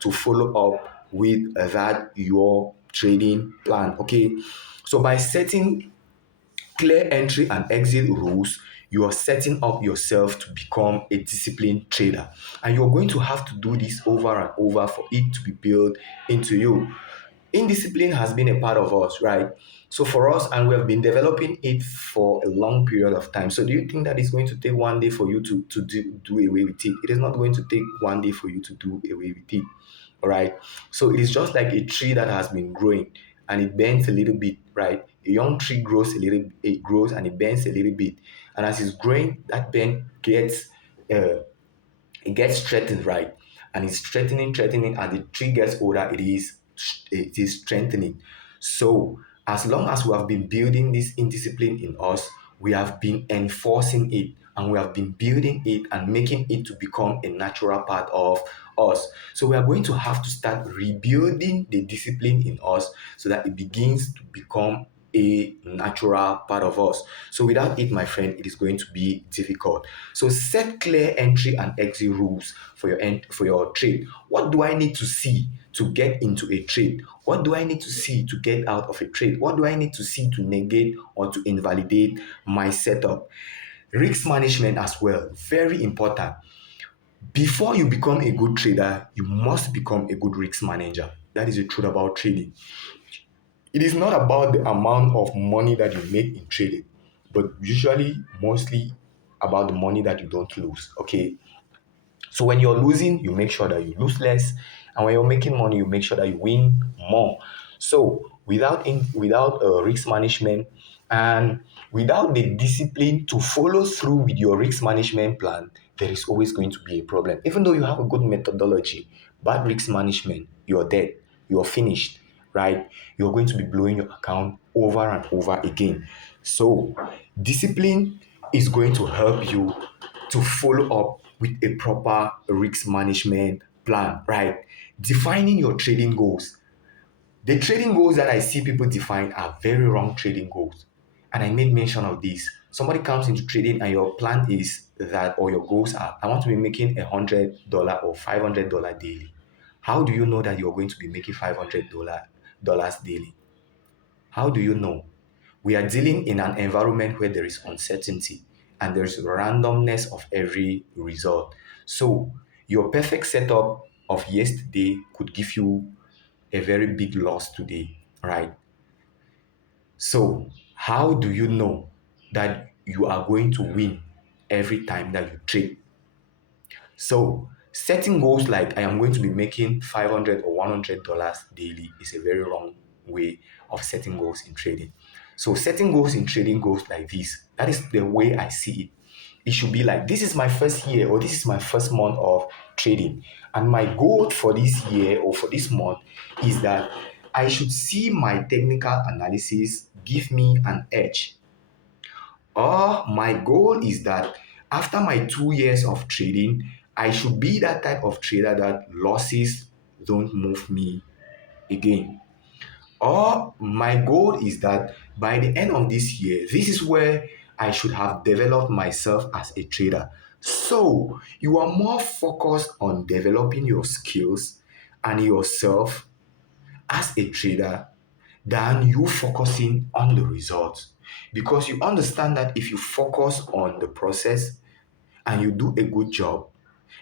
to follow up with that your trading plan. Okay, so by setting clear entry and exit rules, you are setting up yourself to become a disciplined trader. And you're going to have to do this over and over for it to be built into you. Indiscipline has been a part of us, right? So for us, and we have been developing it for a long period of time. So do you think that it's going to take one day for you to do away with it? It is not going to take one day for you to do away with it. All right. So it is just like a tree that has been growing and it bends a little bit, right? A young tree grows a little, it grows and it bends a little bit. And as it's growing, that bend uh, gets strengthened, right? And it's strengthening. As the tree gets older, it is strengthening. So as long as we have been building this indiscipline in us, we have been enforcing it and we have been building it and making it to become a natural part of us. So we are going to have to start rebuilding the discipline in us so that it begins to become a natural part of us. So without it, my friend, it is going to be difficult. So set clear entry and exit rules for your trade. What do I need to see to get into a trade? What do I need to see to get out of a trade? What do I need to see to negate or to invalidate my setup? Risk management as well, very important. Before you become a good trader, you must become a good risk manager. That is the truth about trading. It is not about the amount of money that you make in trading, but usually mostly about the money that you don't lose. Okay. So when you're losing, you make sure that you lose less, and when you're making money, you make sure that you win more. So without risk management and without the discipline to follow through with your risk management plan, there is always going to be a problem. Even though you have a good methodology, bad risk management, you're dead, you're finished, right? You're going to be blowing your account over and over again. So discipline is going to help you to follow up with a proper risk management plan, right? Defining your trading goals. The trading goals that I see people define are very wrong trading goals. And I made mention of this. Somebody comes into trading and your plan is that, or your goals are, I want to be making $100 or $500 daily. How do you know that you're going to be making $500 daily? How do you know? We are dealing in an environment where there is uncertainty and there's randomness of every result. So, your perfect setup of yesterday could give you a very big loss today, right? So, how do you know that you are going to win every time that you trade? So, setting goals like I am going to be making $500 or $100 daily is a very wrong way of setting goals in trading. So, setting goals in trading goes like this. That is the way I see it. It should be like this is my first year or this is my first month of trading. And my goal for this year or for this month is that I should see my technical analysis give me an edge, or my goal is that after my 2 years of trading, I should be that type of trader that losses don't move me again. Or my goal is that by the end of this year, this is where I should have developed myself as a trader. So you are more focused on developing your skills and yourself as a trader than you focusing on the results. Because you understand that if you focus on the process and you do a good job,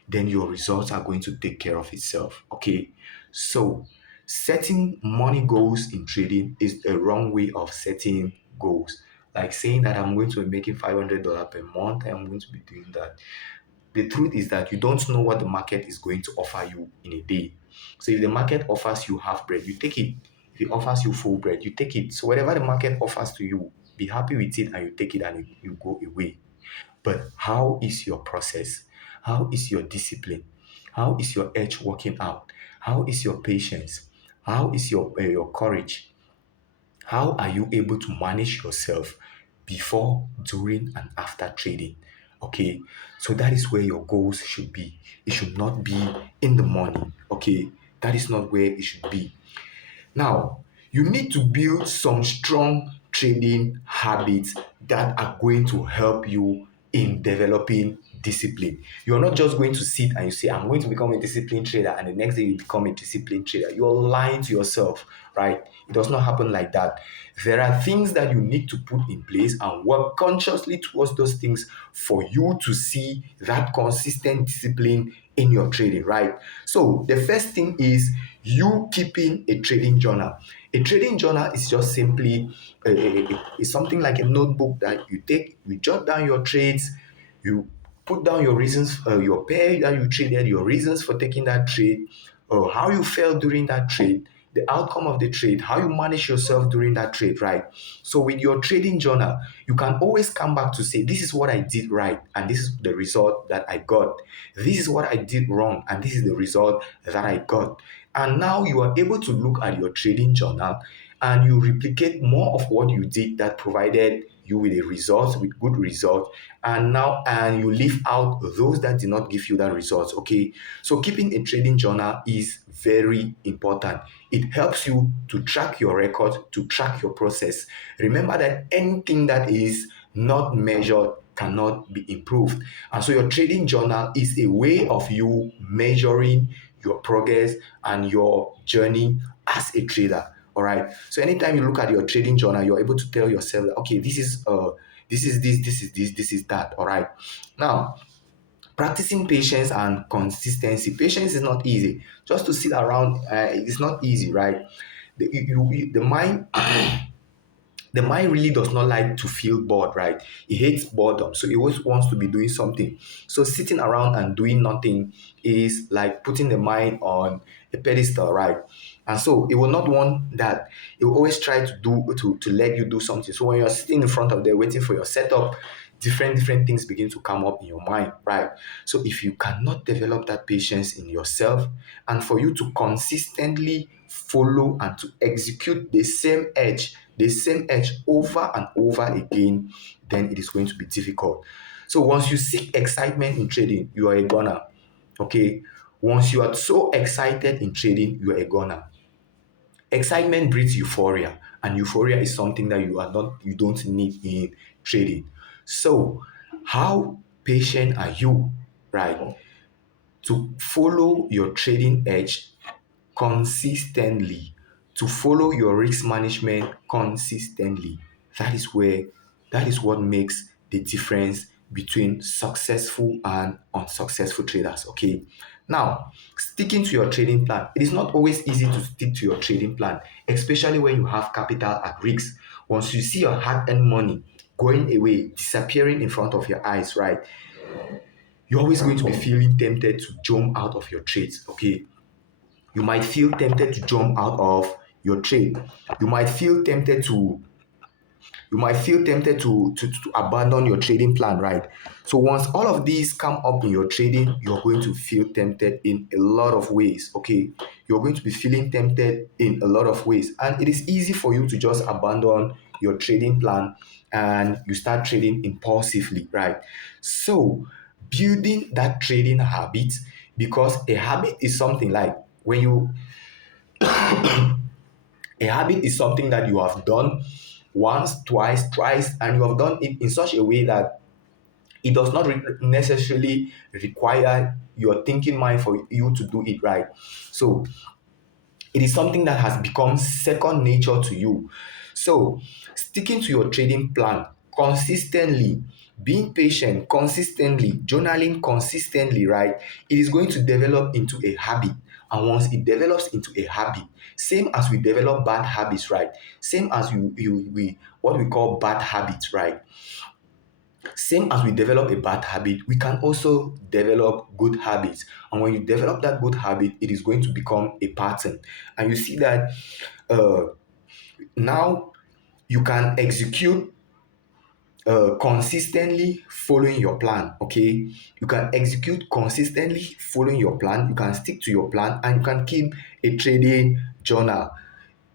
then your results are going to take care of itself. Okay. So setting money goals in trading is a wrong way of setting goals. Like saying that I'm going to be making $500 per month, I'm going to be doing that. The truth is that you don't know what the market is going to offer you in a day. So if the market offers you half bread, you take it. If it offers you full bread, you take it. So whatever the market offers to you, be happy with it and you take it and you go away. But how is your process? How is your discipline? How is your edge working out? How is your patience? How is your courage? How are you able to manage yourself before, during, and after trading? Okay, so that is where your goals should be. It should not be in the morning. Okay, that is not where it should be. Now, you need to build some strong trading habits that are going to help you in developing discipline. You're not just going to sit and you say, I'm going to become a disciplined trader, and the next day you become a disciplined trader. You're lying to yourself, right? It does not happen like that. There are things that you need to put in place and work consciously towards those things for you to see that consistent discipline in your trading, right? So the first thing is you keeping a trading journal. A trading journal is just simply it's something like a notebook that you take, you jot down your trades, you put down your reasons, your pair that you traded, your reasons for taking that trade, how you felt during that trade, the outcome of the trade, how you manage yourself during that trade, right? So with your trading journal, you can always come back to say, this is what I did right, and this is the result that I got. This is what I did wrong, and this is the result that I got. And now you are able to look at your trading journal and you replicate more of what you did that provided you with a result, with good result, and you leave out those that did not give you that result. Okay, so keeping a trading journal is very important. It helps you to track your record, to track your process. Remember that anything that is not measured cannot be improved. And so your trading journal is a way of you measuring your progress and your journey as a trader. All right. So anytime you look at your trading journal, you're able to tell yourself, okay, this is that. All right. Now, practicing patience and consistency. Patience is not easy. Just to sit around, it's not easy, right? The mind really does not like to feel bored, right? It hates boredom, so it always wants to be doing something. So sitting around and doing nothing is like putting the mind on a pedestal, right? And so it will not want that. It will always try to let you do something. So when you're sitting in front of there waiting for your setup, different things begin to come up in your mind, right? So if you cannot develop that patience in yourself, and for you to consistently follow and to execute the same edge over and over again, then it is going to be difficult. So once you seek excitement in trading, you are a gunner. Okay. Once you are so excited in trading, you are a gunner. Excitement breeds euphoria, and euphoria is something that you don't need in trading. So how patient are you, right, to follow your trading edge consistently, to follow your risk management consistently? That is what makes the difference between successful and unsuccessful traders. Okay. Now, sticking to your trading plan. It is not always easy to stick to your trading plan, especially when you have capital at risk. Once you see your hard-earned money going away, disappearing in front of your eyes, right? You're always going to be feeling tempted to jump out of your trades. Okay. You might feel tempted to jump out of your trade. You might feel tempted to to abandon your trading plan, right? So once all of these come up in your trading, you're going to feel tempted in a lot of ways. Okay, you're going to be feeling tempted in a lot of ways, and it is easy for you to just abandon your trading plan and you start trading impulsively, right? So building that trading habit, because a habit is something like when you a habit is something that you have done once, twice, thrice, and you have done it in such a way that it does not necessarily require your thinking mind for you to do it, right? So it is something that has become second nature to you. So sticking to your trading plan consistently, being patient consistently, journaling consistently, right? It is going to develop into a habit. And once it develops into a habit, same as we develop bad habits, right? Same as we what we call bad habits, right? Same as we develop a bad habit, we can also develop good habits. And when you develop that good habit, it is going to become a pattern. And you see that uh, now you can execute consistently following your plan. Okay, you can execute consistently following your plan, you can stick to your plan, and you can keep a trading journal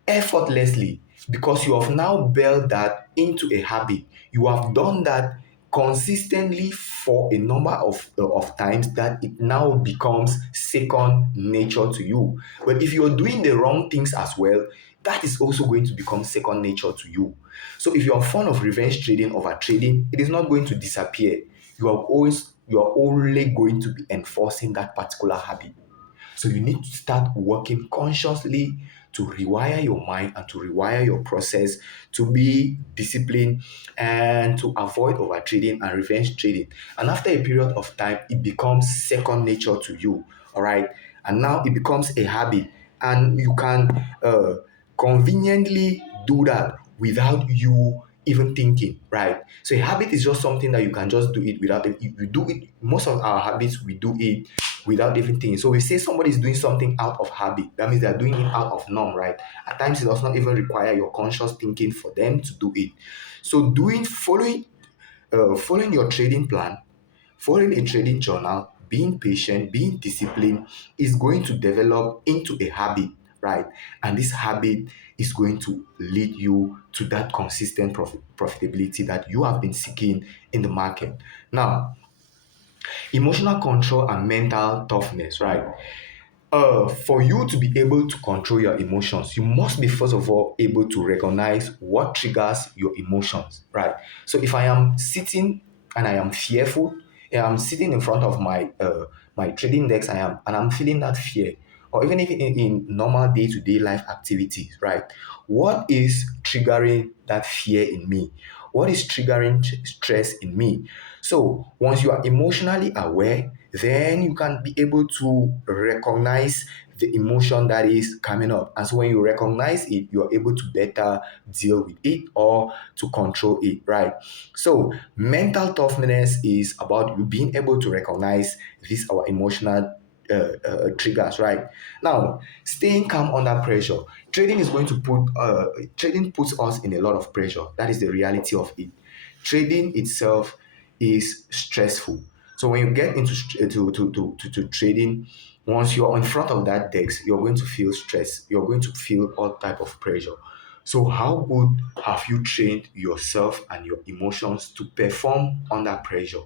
effortlessly, because you have now built that into a habit. You have done that consistently for a number of times that it now becomes second nature to you. But if you're doing the wrong things as well, that is also going to become second nature to you. So if you're fond of revenge trading over trading, it is not going to disappear. You are only going to be enforcing that particular habit. So you need to start working consciously to rewire your mind and to rewire your process to be disciplined and to avoid over trading and revenge trading. And after a period of time, it becomes second nature to you. All right. And now it becomes a habit, and you can conveniently do that without you even thinking, right? So a habit is just something that you can just do it without it. You do it. Most of our habits, we do it without even thinking. So we say somebody is doing something out of habit. That means they're doing it out of norm, right? At times it does not even require your conscious thinking for them to do it. So following your trading plan, following a trading journal, being patient, being disciplined is going to develop into a habit, right? And this habit is going to lead you to that consistent profitability that you have been seeking in the market. Now, emotional control and mental toughness, right? For you to be able to control your emotions, you must be first of all able to recognize what triggers your emotions, right? So if I am sitting and I am fearful, yeah, I'm sitting in front of my trading desk, and I'm feeling that fear, or even if in normal day-to-day life activities, right? What is triggering that fear in me? What is triggering stress in me? So once you are emotionally aware, then you can be able to recognize the emotion that is coming up. And so when you recognize it, you're able to better deal with it or to control it, right? So mental toughness is about you being able to recognize these our emotional triggers, right? Now, staying calm under pressure. Trading puts us in a lot of pressure. That is the reality of it. Trading itself is stressful. So when you get into to trading, once you're in front of that desk, you're going to feel stress. You're going to feel all type of pressure. So how good have you trained yourself and your emotions to perform under pressure?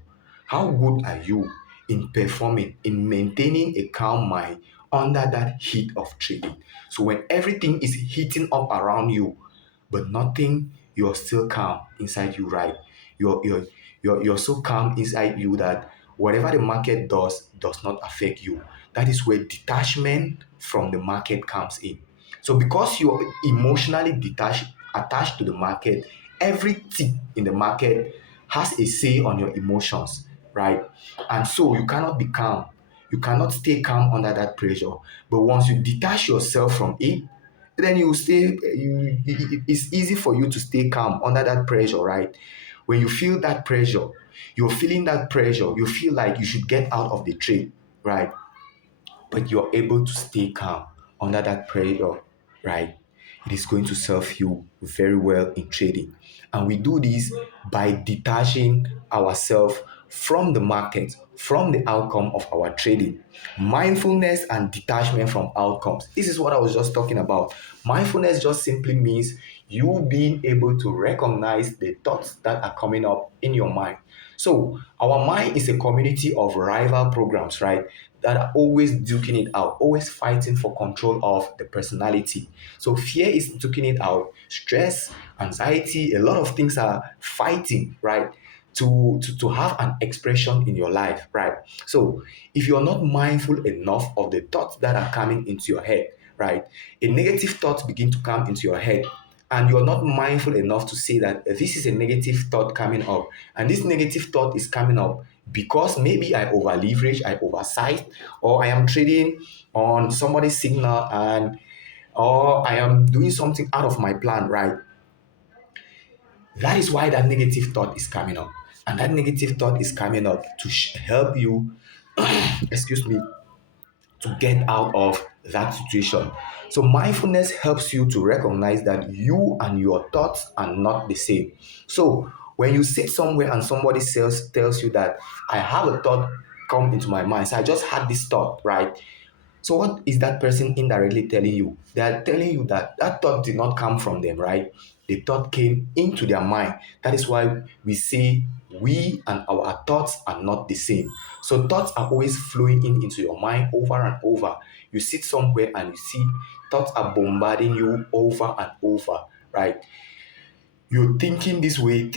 How good are you in performing, in maintaining a calm mind under that heat of trading? So when everything is heating up around you, but nothing, you're still calm inside you, right? You're so calm inside you that whatever the market does not affect you. That is where detachment from the market comes in. So because you're emotionally detached, attached to the market, everything in the market has a say on your emotions, right? And so you cannot be calm. You cannot stay calm under that pressure. But once you detach yourself from it, then you stay it's easy for you to stay calm under that pressure, right? When you feel that pressure, you're feeling that pressure, you feel like you should get out of the trade, right? But you're able to stay calm under that pressure, right? It is going to serve you very well in trading. And we do this by detaching ourselves from the market, from the outcome of our trading. Mindfulness and detachment from outcomes. This is what I was just talking about. Mindfulness just simply means you being able to recognize the thoughts that are coming up in your mind. So, our mind is a community of rival programs, right? That are always duking it out, always fighting for control of the personality. So, fear is duking it out, stress, anxiety, a lot of things are fighting, right? To have an expression in your life, right? So, if you're not mindful enough of the thoughts that are coming into your head, right? A negative thought begin to come into your head, and you're not mindful enough to say that this is a negative thought coming up, and this negative thought is coming up because maybe I over leverage, I oversight, or I am trading on somebody's signal, and or I am doing something out of my plan, right? That is why that negative thought is coming up. And that negative thought is coming up to help you, excuse me, to get out of that situation. So mindfulness helps you to recognize that you and your thoughts are not the same. So When you sit somewhere and somebody tells you that I have a thought come into my mind, so I just had this thought, right? So what is that person indirectly telling you? They are telling you that that thought did not come from them, right? The thought came into their mind. That is why we say we and our thoughts are not the same. So thoughts are always flowing into your mind over and over. You sit somewhere and you see thoughts are bombarding you over and over, right? You're thinking this way,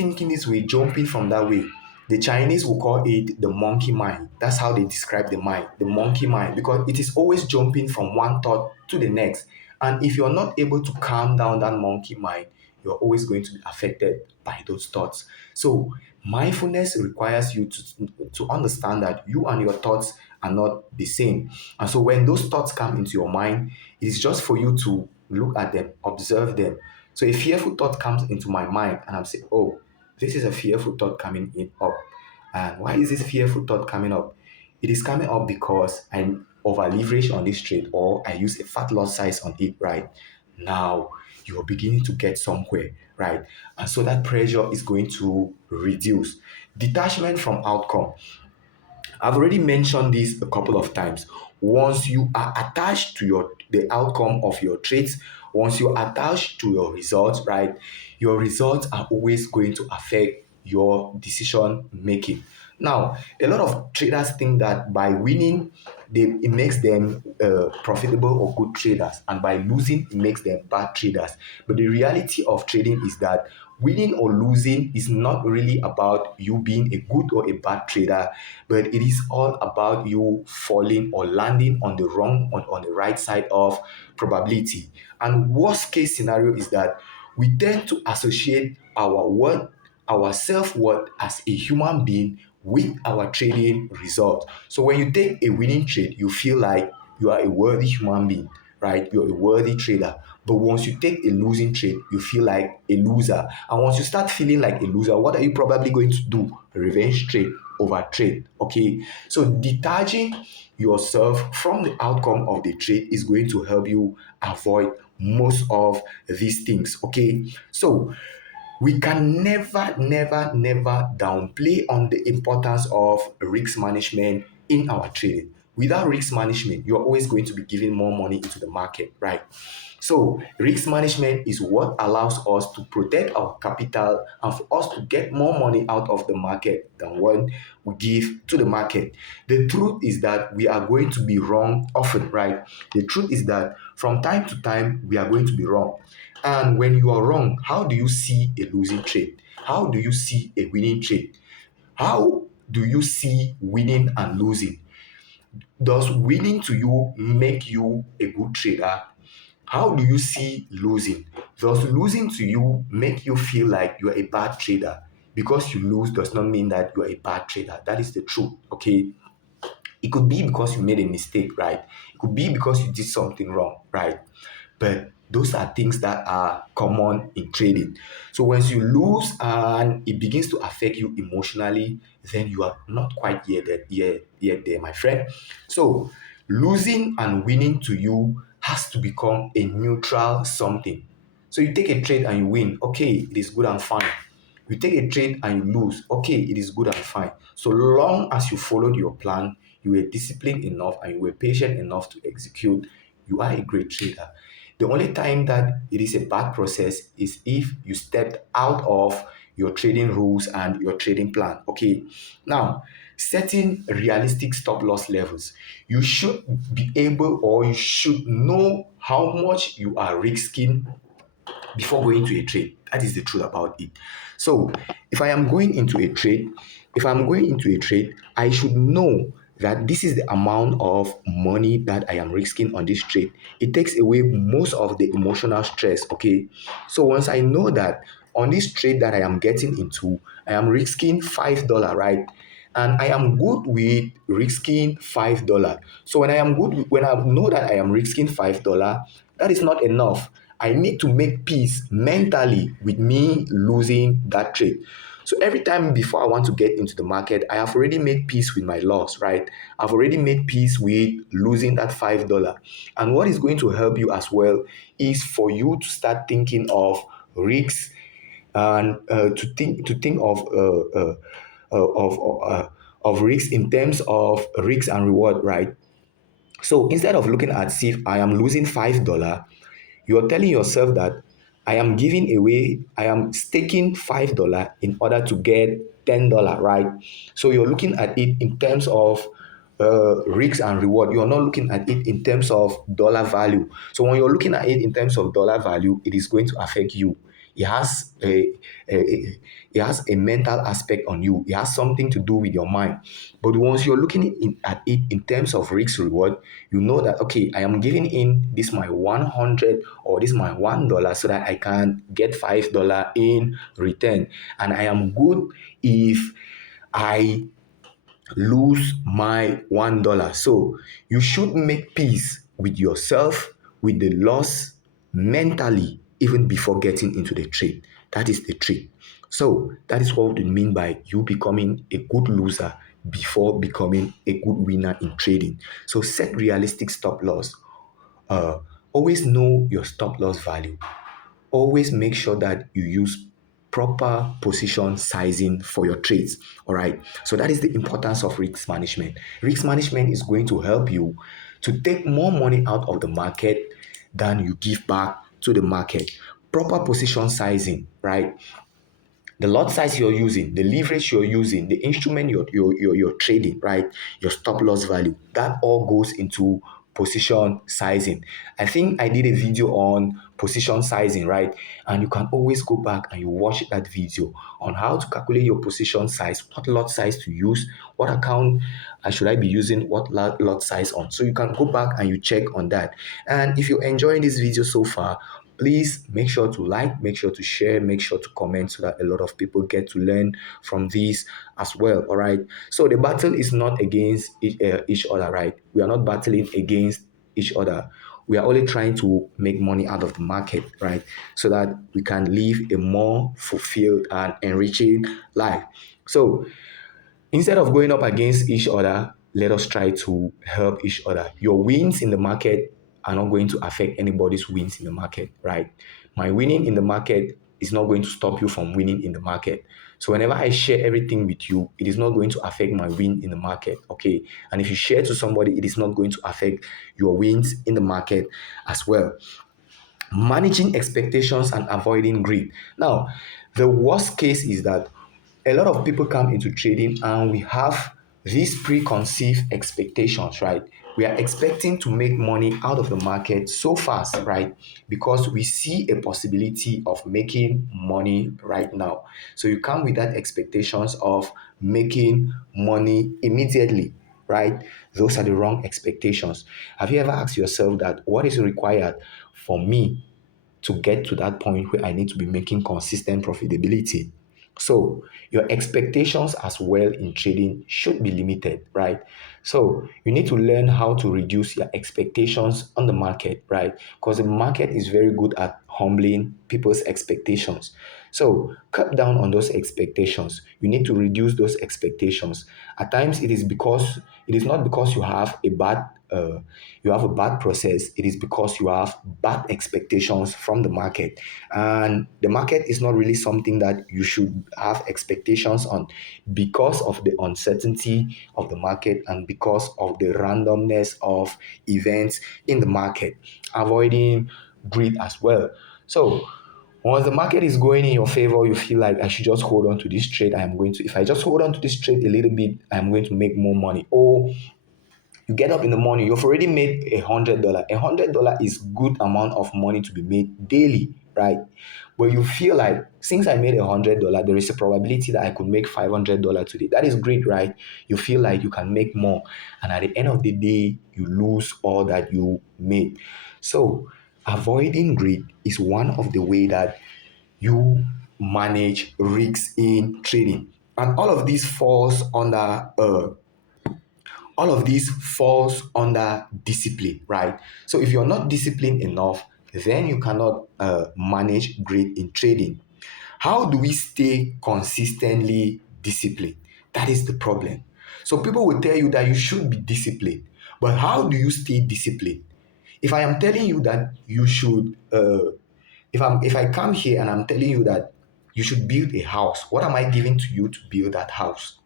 jumping from that way. The Chinese will call it the monkey mind. That's how they describe the mind, the monkey mind, because it is always jumping from one thought to the next. And if you're not able to calm down that monkey mind, you're always going to be affected by those thoughts. So mindfulness requires you to understand that you and your thoughts are not the same. And so when those thoughts come into your mind, it's just for you to look at them, observe them. So a fearful thought comes into my mind and I'm saying, oh, this is a fearful thought coming in up. And why is this fearful thought coming up? It is coming up because I'm over leveraged on this trade or I use a fat lot size on it, right? Now you're beginning to get somewhere, right? And so that pressure is going to reduce. Detachment from outcome. I've already mentioned this a couple of times. Once you are attached to the outcome of your trades, once you're attached to your results, right, your results are always going to affect your decision making. Now, a lot of traders think that by winning, it makes them profitable or good traders, and by losing, it makes them bad traders. But the reality of trading is that winning or losing is not really about you being a good or a bad trader, but it is all about you falling or landing on on the right side of probability. And worst case scenario is that we tend to associate our self-worth as a human being with our trading result. So when you take a winning trade, you feel like you are a worthy human being, right? You're a worthy trader. But once you take a losing trade, you feel like a loser. And once you start feeling like a loser, what are you probably going to do? Revenge trade, over trade. Okay. So detaching yourself from the outcome of the trade is going to help you avoid most of these things. Okay. So we can never downplay on the importance of risk management in our trading. Without risk management, you're always going to be giving more money into the market, right? So risk management is what allows us to protect our capital and for us to get more money out of the market than what we give to the market. The truth is that we are going to be wrong often, right? The truth is that from time to time we are going to be wrong. And when you are wrong, how do you see a losing trade? How do you see a winning trade? How do you see winning and losing? Does winning to you make you a good trader? How do you see losing? Does losing to you make you feel like you are a bad trader? Because you lose does not mean that you are a bad trader. That is the truth, okay? It could be because you made a mistake, right? It could be because you did something wrong, right? But those are things that are common in trading. So once you lose and it begins to affect you emotionally, then you are not quite yet there, my friend. So losing and winning to you has to become a neutral something. So you take a trade and you win, okay, it is good and fine. You take a trade and you lose, okay, it is good and fine. So long as you followed your plan, you were disciplined enough and you were patient enough to execute, you are a great trader. The only time that it is a bad process is if you stepped out of your trading rules and your trading plan. Okay. Now, setting realistic stop loss levels. You should be able or you should know how much you are risking before going to a trade. That is the truth about it. So if I am going into a trade, if I'm going into a trade, I should know that this is the amount of money that I am risking on this trade. It takes away most of the emotional stress. Okay. So once I know that on this trade that I am getting into, I am risking $5, right? And I am good with risking $5. So when I know that I am risking $5, that is not enough. I need to make peace mentally with me losing that trade. So every time before I want to get into the market, I have already made peace with my loss, right? I've already made peace with losing that $5. And what is going to help you as well is for you to start thinking of risks and to think of risks in terms of risk and reward, right? So instead of looking at, see, if I am losing $5, you're telling yourself that I am staking $5 in order to get $10, right? So you're looking at it in terms of risk and reward. You're not looking at it in terms of dollar value. So when you're looking at it in terms of dollar value, it is going to affect you. It has it has a mental aspect on you. It has something to do with your mind. But once you're looking at it in terms of risk reward, you know that, okay, I am giving in this my 100 or this my $1 so that I can get $5 in return, and I am good if I lose my $1. So you should make peace with yourself, with the loss mentally, even before getting into the trade. That is the trick. So that is what we mean by you becoming a good loser before becoming a good winner in trading. So set realistic stop loss. Always know your stop loss value. Always make sure that you use proper position sizing for your trades. All right. So that is the importance of risk management. Risk management is going to help you to take more money out of the market than you give back to the market. Proper position sizing, right? The lot size you're using, the leverage you're using, the instrument you're trading, right? Your stop loss value, that all goes into position sizing. I think I did a video on position sizing, right? And you can always go back and you watch that video on how to calculate your position size, what lot size to use, what account should I be using, what lot size on. So you can go back and you check on that. And if you're enjoying this video so far, please make sure to like, make sure to share, make sure to comment so that a lot of people get to learn from this as well. All right. So the battle is not against each other, right? We are not battling against each other. We are only trying to make money out of the market, right? So that we can live a more fulfilled and enriching life. So instead of going up against each other, let us try to help each other. Your wins in the market are not going to affect anybody's wins in the market, right? My winning in the market is not going to stop you from winning in the market. So whenever I share everything with you, it is not going to affect my win in the market, okay? And if you share to somebody, it is not going to affect your wins in the market as well. Managing expectations and avoiding greed. Now, the worst case is that a lot of people come into trading and we have these preconceived expectations, right? We are expecting to make money out of the market so fast, right? Because we see a possibility of making money right now. So you come with that expectations of making money immediately, right? Those are the wrong expectations. Have you ever asked yourself that what is required for me to get to that point where I need to be making consistent profitability? So your expectations as well in trading should be limited, right? So you need to learn how to reduce your expectations on the market, right? Because the market is very good at humbling people's expectations. So cut down on those expectations. You need to reduce those expectations. At times it is not because you have a bad process. It is because you have bad expectations from the market, and the market is not really something that you should have expectations on, because of the uncertainty of the market and because of the randomness of events in the market. Avoiding greed as well. So once the market is going in your favor, you feel like I should just hold on to this trade. If I just hold on to this trade a little bit, I'm going to make more money. Or you get up in the morning, you've already made $100. $100 is good amount of money to be made daily, right? But you feel like, since I made $100, there is a probability that I could make $500 today. That is great, right? You feel like you can make more, and at the end of the day, you lose all that you made. So avoiding greed is one of the way that you manage risks in trading, and all of this falls under discipline, right? So if you're not disciplined enough, then you cannot manage greed in trading. How do we stay consistently disciplined? That is the problem. So people will tell you that you should be disciplined, but how do you stay disciplined? If I am telling you that you should, if I come here and I'm telling you that you should build a house. What am I giving to you to build that house?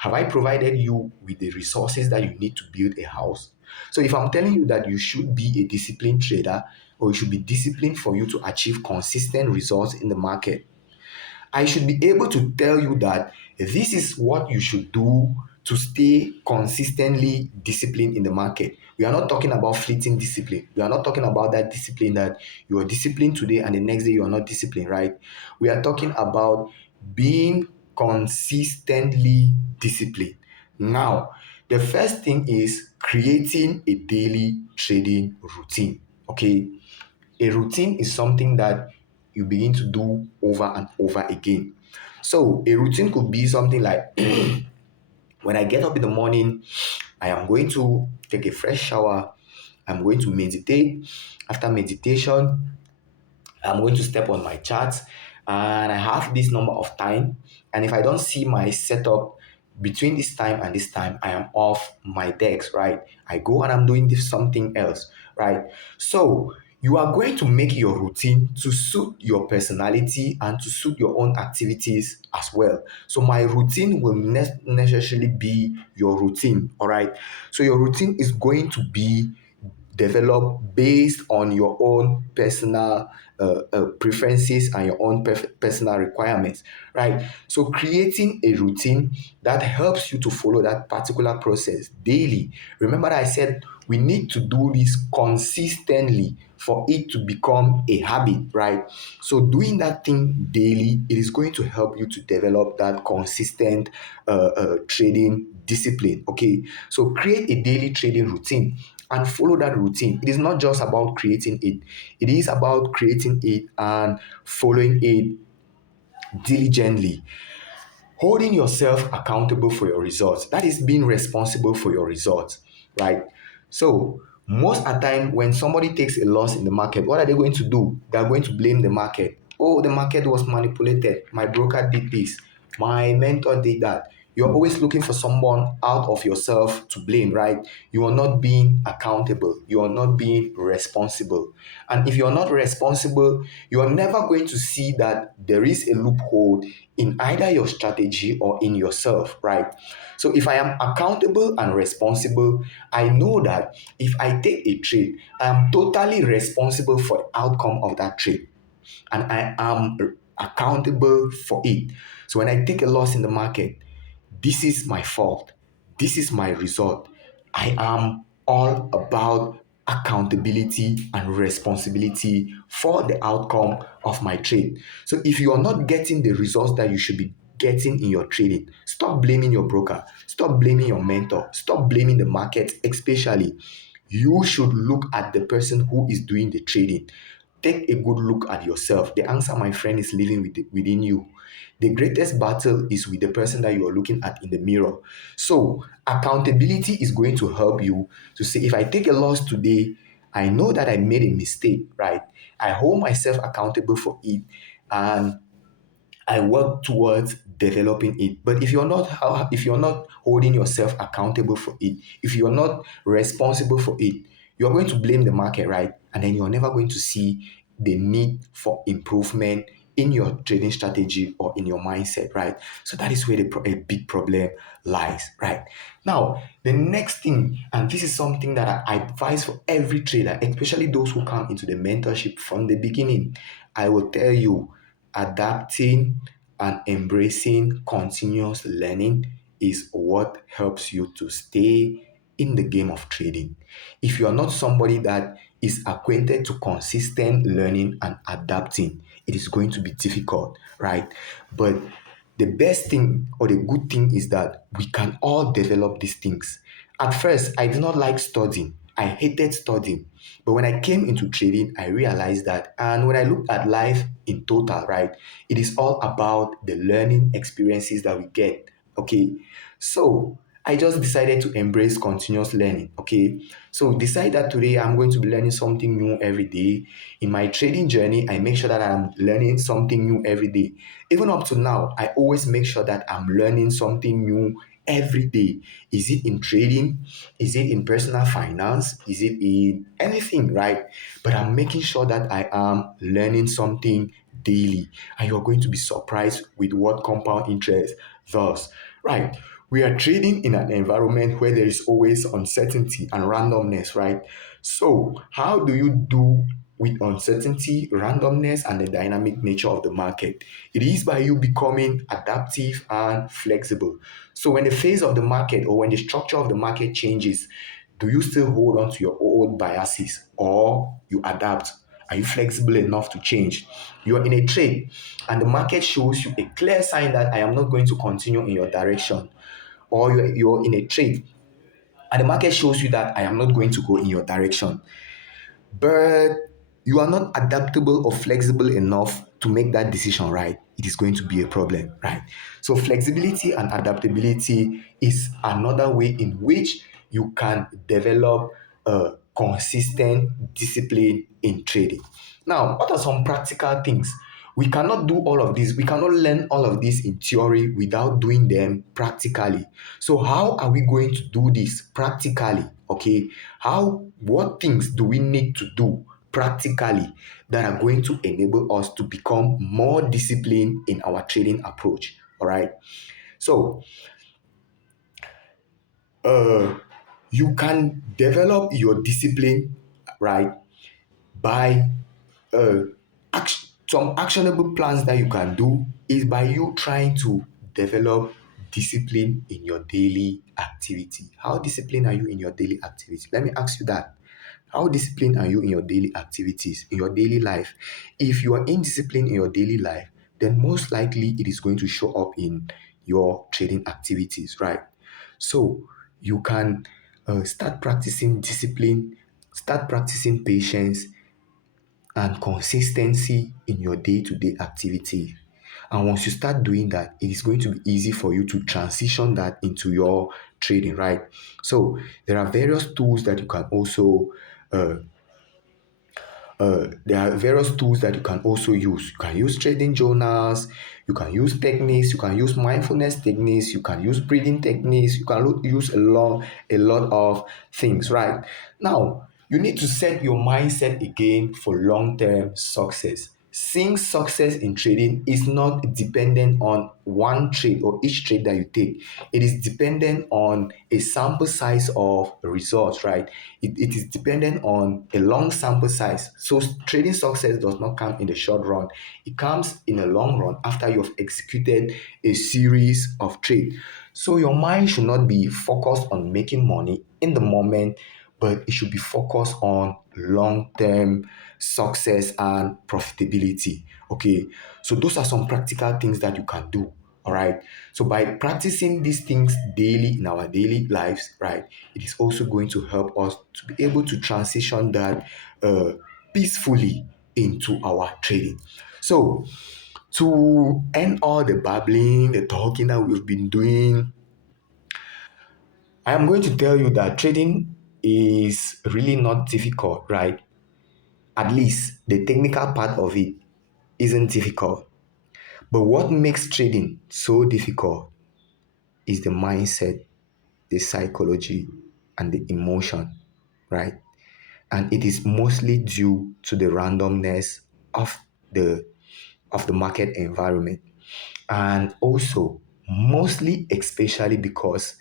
Have I provided you with the resources that you need to build a house? So if I'm telling you that you should be a disciplined trader, or you should be disciplined for you to achieve consistent results in the market, I should be able to tell you that this is what you should do to stay consistently disciplined in the market. We are not talking about fleeting discipline. We are not talking about that discipline that you are disciplined today and the next day you are not disciplined, right? We are talking about being consistently disciplined. Now, the first thing is creating a daily trading routine. Okay, a routine is something that you begin to do over and over again. So a routine could be something like when I get up in the morning, I am going to take a fresh shower. I'm going to meditate. After meditation, I'm going to step on my chart and I have this number of time. And if I don't see my setup between this time and this time, I am off my decks, right? I go and I'm doing this something else, right? So you are going to make your routine to suit your personality and to suit your own activities as well. So my routine will necessarily be your routine, all right? So your routine is going to be developed based on your own personal preferences and your own personal requirements, right? So creating a routine that helps you to follow that particular process daily. Remember that I said we need to do this consistently for it to become a habit, right? So doing that thing daily, it is going to help you to develop that consistent trading discipline. Okay, so create a daily trading routine and follow that routine. It is not just about creating it, it is about creating it and following it diligently. Holding yourself accountable for your results. That is being responsible for your results, right? So, most of the time, when somebody takes a loss in the market, what are they going to do? They are going to blame the market. Oh, the market was manipulated. My broker did this. My mentor did that. You're always looking for someone out of yourself to blame, right? You are not being accountable. You are not being responsible. And if you're not responsible, you are never going to see that there is a loophole in either your strategy or in yourself, right? So if I am accountable and responsible, I know that if I take a trade, I am totally responsible for the outcome of that trade and I am accountable for it. So when I take a loss in the market, this is my fault. This is my result. I am all about accountability and responsibility for the outcome of my trade. So if you are not getting the results that you should be getting in your trading, stop blaming your broker, stop blaming your mentor, stop blaming the market, especially. You should look at the person who is doing the trading. Take a good look at yourself. The answer, my friend, is living within you. The greatest battle is with the person that you are looking at in the mirror. So, accountability is going to help you to say, if I take a loss today, I know that I made a mistake, right? I hold myself accountable for it and I work towards developing it. But if you're not holding yourself accountable for it, if you're not responsible for it, you're going to blame the market, right? And then you're never going to see the need for improvement in your trading strategy or in your mindset, right? So that is where a big problem lies, right? Now, the next thing, and this is something that I advise for every trader, especially those who come into the mentorship from the beginning, I will tell you, adapting and embracing continuous learning is what helps you to stay in the game of trading. If you are not somebody that is acquainted to consistent learning and adapting, it is going to be difficult, right? But the best thing or the good thing is that we can all develop these things. At first, I did not like studying. I hated studying. But when I came into trading, I realized that, and when I looked at life in total, right, it is all about the learning experiences that we get. Okay. So I just decided to embrace continuous learning. Okay. So decide that today I'm going to be learning something new every day. In my trading journey, I make sure that I'm learning something new every day. Even up to now, I always make sure that I'm learning something new every day. Is it in trading? Is it in personal finance? Is it in anything, right? But I'm making sure that I am learning something daily, and you're going to be surprised with what compound interest does. Right? We are trading in an environment where there is always uncertainty and randomness, right? So, how do you do with uncertainty, randomness, and the dynamic nature of the market? It is by you becoming adaptive and flexible. So, when the phase of the market or when the structure of the market changes, do you still hold on to your old biases or you adapt? Are you flexible enough to change? You're in a trade and the market shows you a clear sign that I am not going to continue in your direction. Or you're in a trade and the market shows you that I am not going to go in your direction, but you are not adaptable or flexible enough to make that decision right, it is going to be a problem, right? So, flexibility and adaptability is another way in which you can develop a consistent discipline in trading. Now, what are some practical things? We cannot do all of this. We cannot learn all of this in theory without doing them practically. So, how are we going to do this practically? Okay, what things do we need to do practically that are going to enable us to become more disciplined in our trading approach? All right. So, uh, you can develop your discipline, right, by some actionable plans that you can do is by you trying to develop discipline in your daily activity. How disciplined are you in your daily activity? Let me ask you that. How disciplined are you in your daily activities, in your daily life? If you are indisciplined in your daily life, then most likely it is going to show up in your trading activities, right? So you can start practicing discipline, start practicing patience, and consistency in your day-to-day activity. And once you start doing that, it is going to be easy for you to transition that into your trading, right? So there are various tools that you can also uh, there are various tools that you can also use. You can use trading journals, you can use techniques, you can use mindfulness techniques, you can use breathing techniques, you can use a lot of things, right? Now, you need to set your mindset again for long-term success. Seeing success in trading is not dependent on one trade or each trade that you take. It is dependent on a sample size of results, right? It is dependent on a long sample size. So trading success does not come in the short run. It comes in a long run after you've executed a series of trades. So your mind should not be focused on making money in the moment, but it should be focused on long-term success and profitability. Okay, so those are some practical things that you can do. All right, so by practicing these things daily in our daily lives, right, it is also going to help us to be able to transition that peacefully into our trading. So to end all the babbling, the talking that we've been doing, I am going to tell you that trading is really not difficult, right? At least the technical part of it isn't difficult. But what makes trading so difficult is the mindset, the psychology, and the emotion, right? And it is mostly due to the randomness of the of the market environment, and also mostly especially because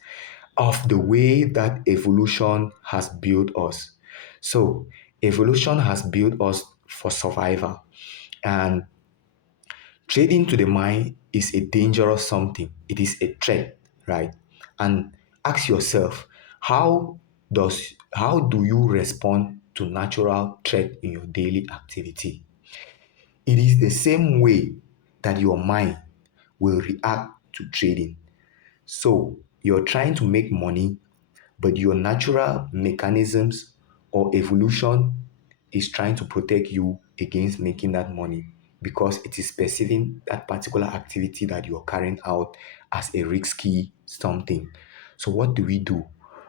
of the way that evolution has built us. So evolution has built us for survival, and trading to the mind is a dangerous something. It is a threat, right? And ask yourself, how do you respond to natural threat in your daily activity? It is the same way that your mind will react to trading. So you're trying to make money, but your natural mechanisms or evolution is trying to protect you against making that money because it is perceiving that particular activity that you're carrying out as a risky something. So, what do?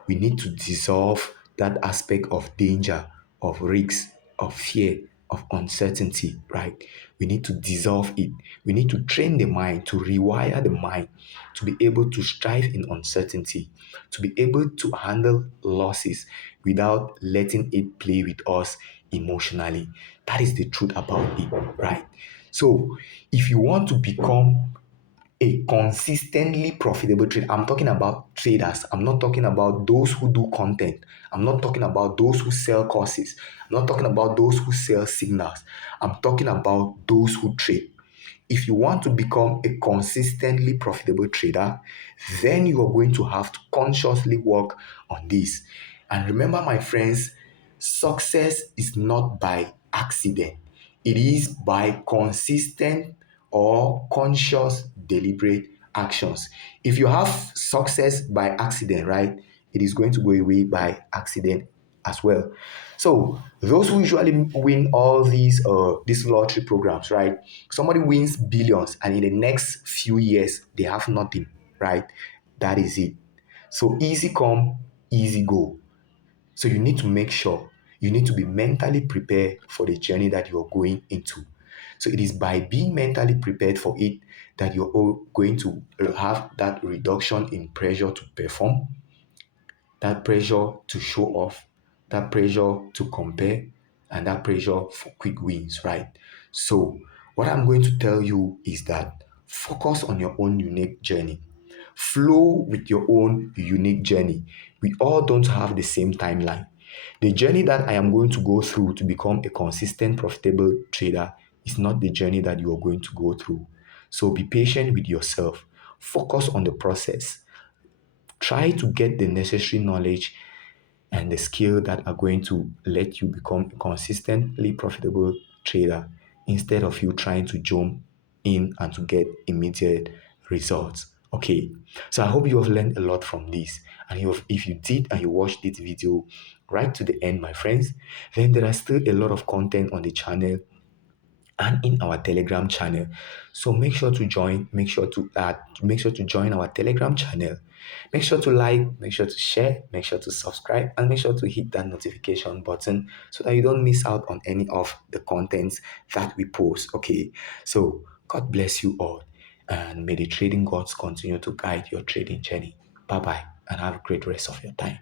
We need to dissolve that aspect of danger, of risk, of fear, of uncertainty, right? We need to dissolve it. We need to train the mind, to rewire the mind to be able to strive in uncertainty, to be able to handle losses without letting it play with us emotionally. That is the truth about it, right? So if you want to become a consistently profitable trader, I'm talking about traders. I'm not talking about those who do content. I'm not talking about those who sell courses. I'm not talking about those who sell signals. I'm talking about those who trade. If you want to become a consistently profitable trader, then you are going to have to consciously work on this. And remember, my friends, success is not by accident, it is by consistent or conscious, deliberate actions. If you have success by accident, right, it is going to go away by accident as well. So those who usually win all these lottery programs, right? Somebody wins billions, and in the next few years they have nothing, right? That is it. So easy come, easy go. So you need to make sure you need to be mentally prepared for the journey that you're going into. So it is by being mentally prepared for it that you're going to have that reduction in pressure to perform, that pressure to show off, that pressure to compare, and that pressure for quick wins, right? So, what I'm going to tell you is that focus on your own unique journey. Flow with your own unique journey. We all don't have the same timeline. The journey that I am going to go through to become a consistent, profitable trader is not the journey that you are going to go through. So be patient with yourself. Focus on the process. Try to get the necessary knowledge and the skill that are going to let you become a consistently profitable trader instead of you trying to jump in and to get immediate results. Okay, so I hope you have learned a lot from this. And if you did and you watched this video right to the end, my friends, then there are still a lot of content on the channel and in our Telegram channel. So make sure to join, make sure to join our Telegram channel. Make sure to like, make sure to share, make sure to subscribe, and make sure to hit that notification button so that you don't miss out on any of the contents that we post. Okay. So God bless you all. And may the trading gods continue to guide your trading journey. Bye bye and have a great rest of your time.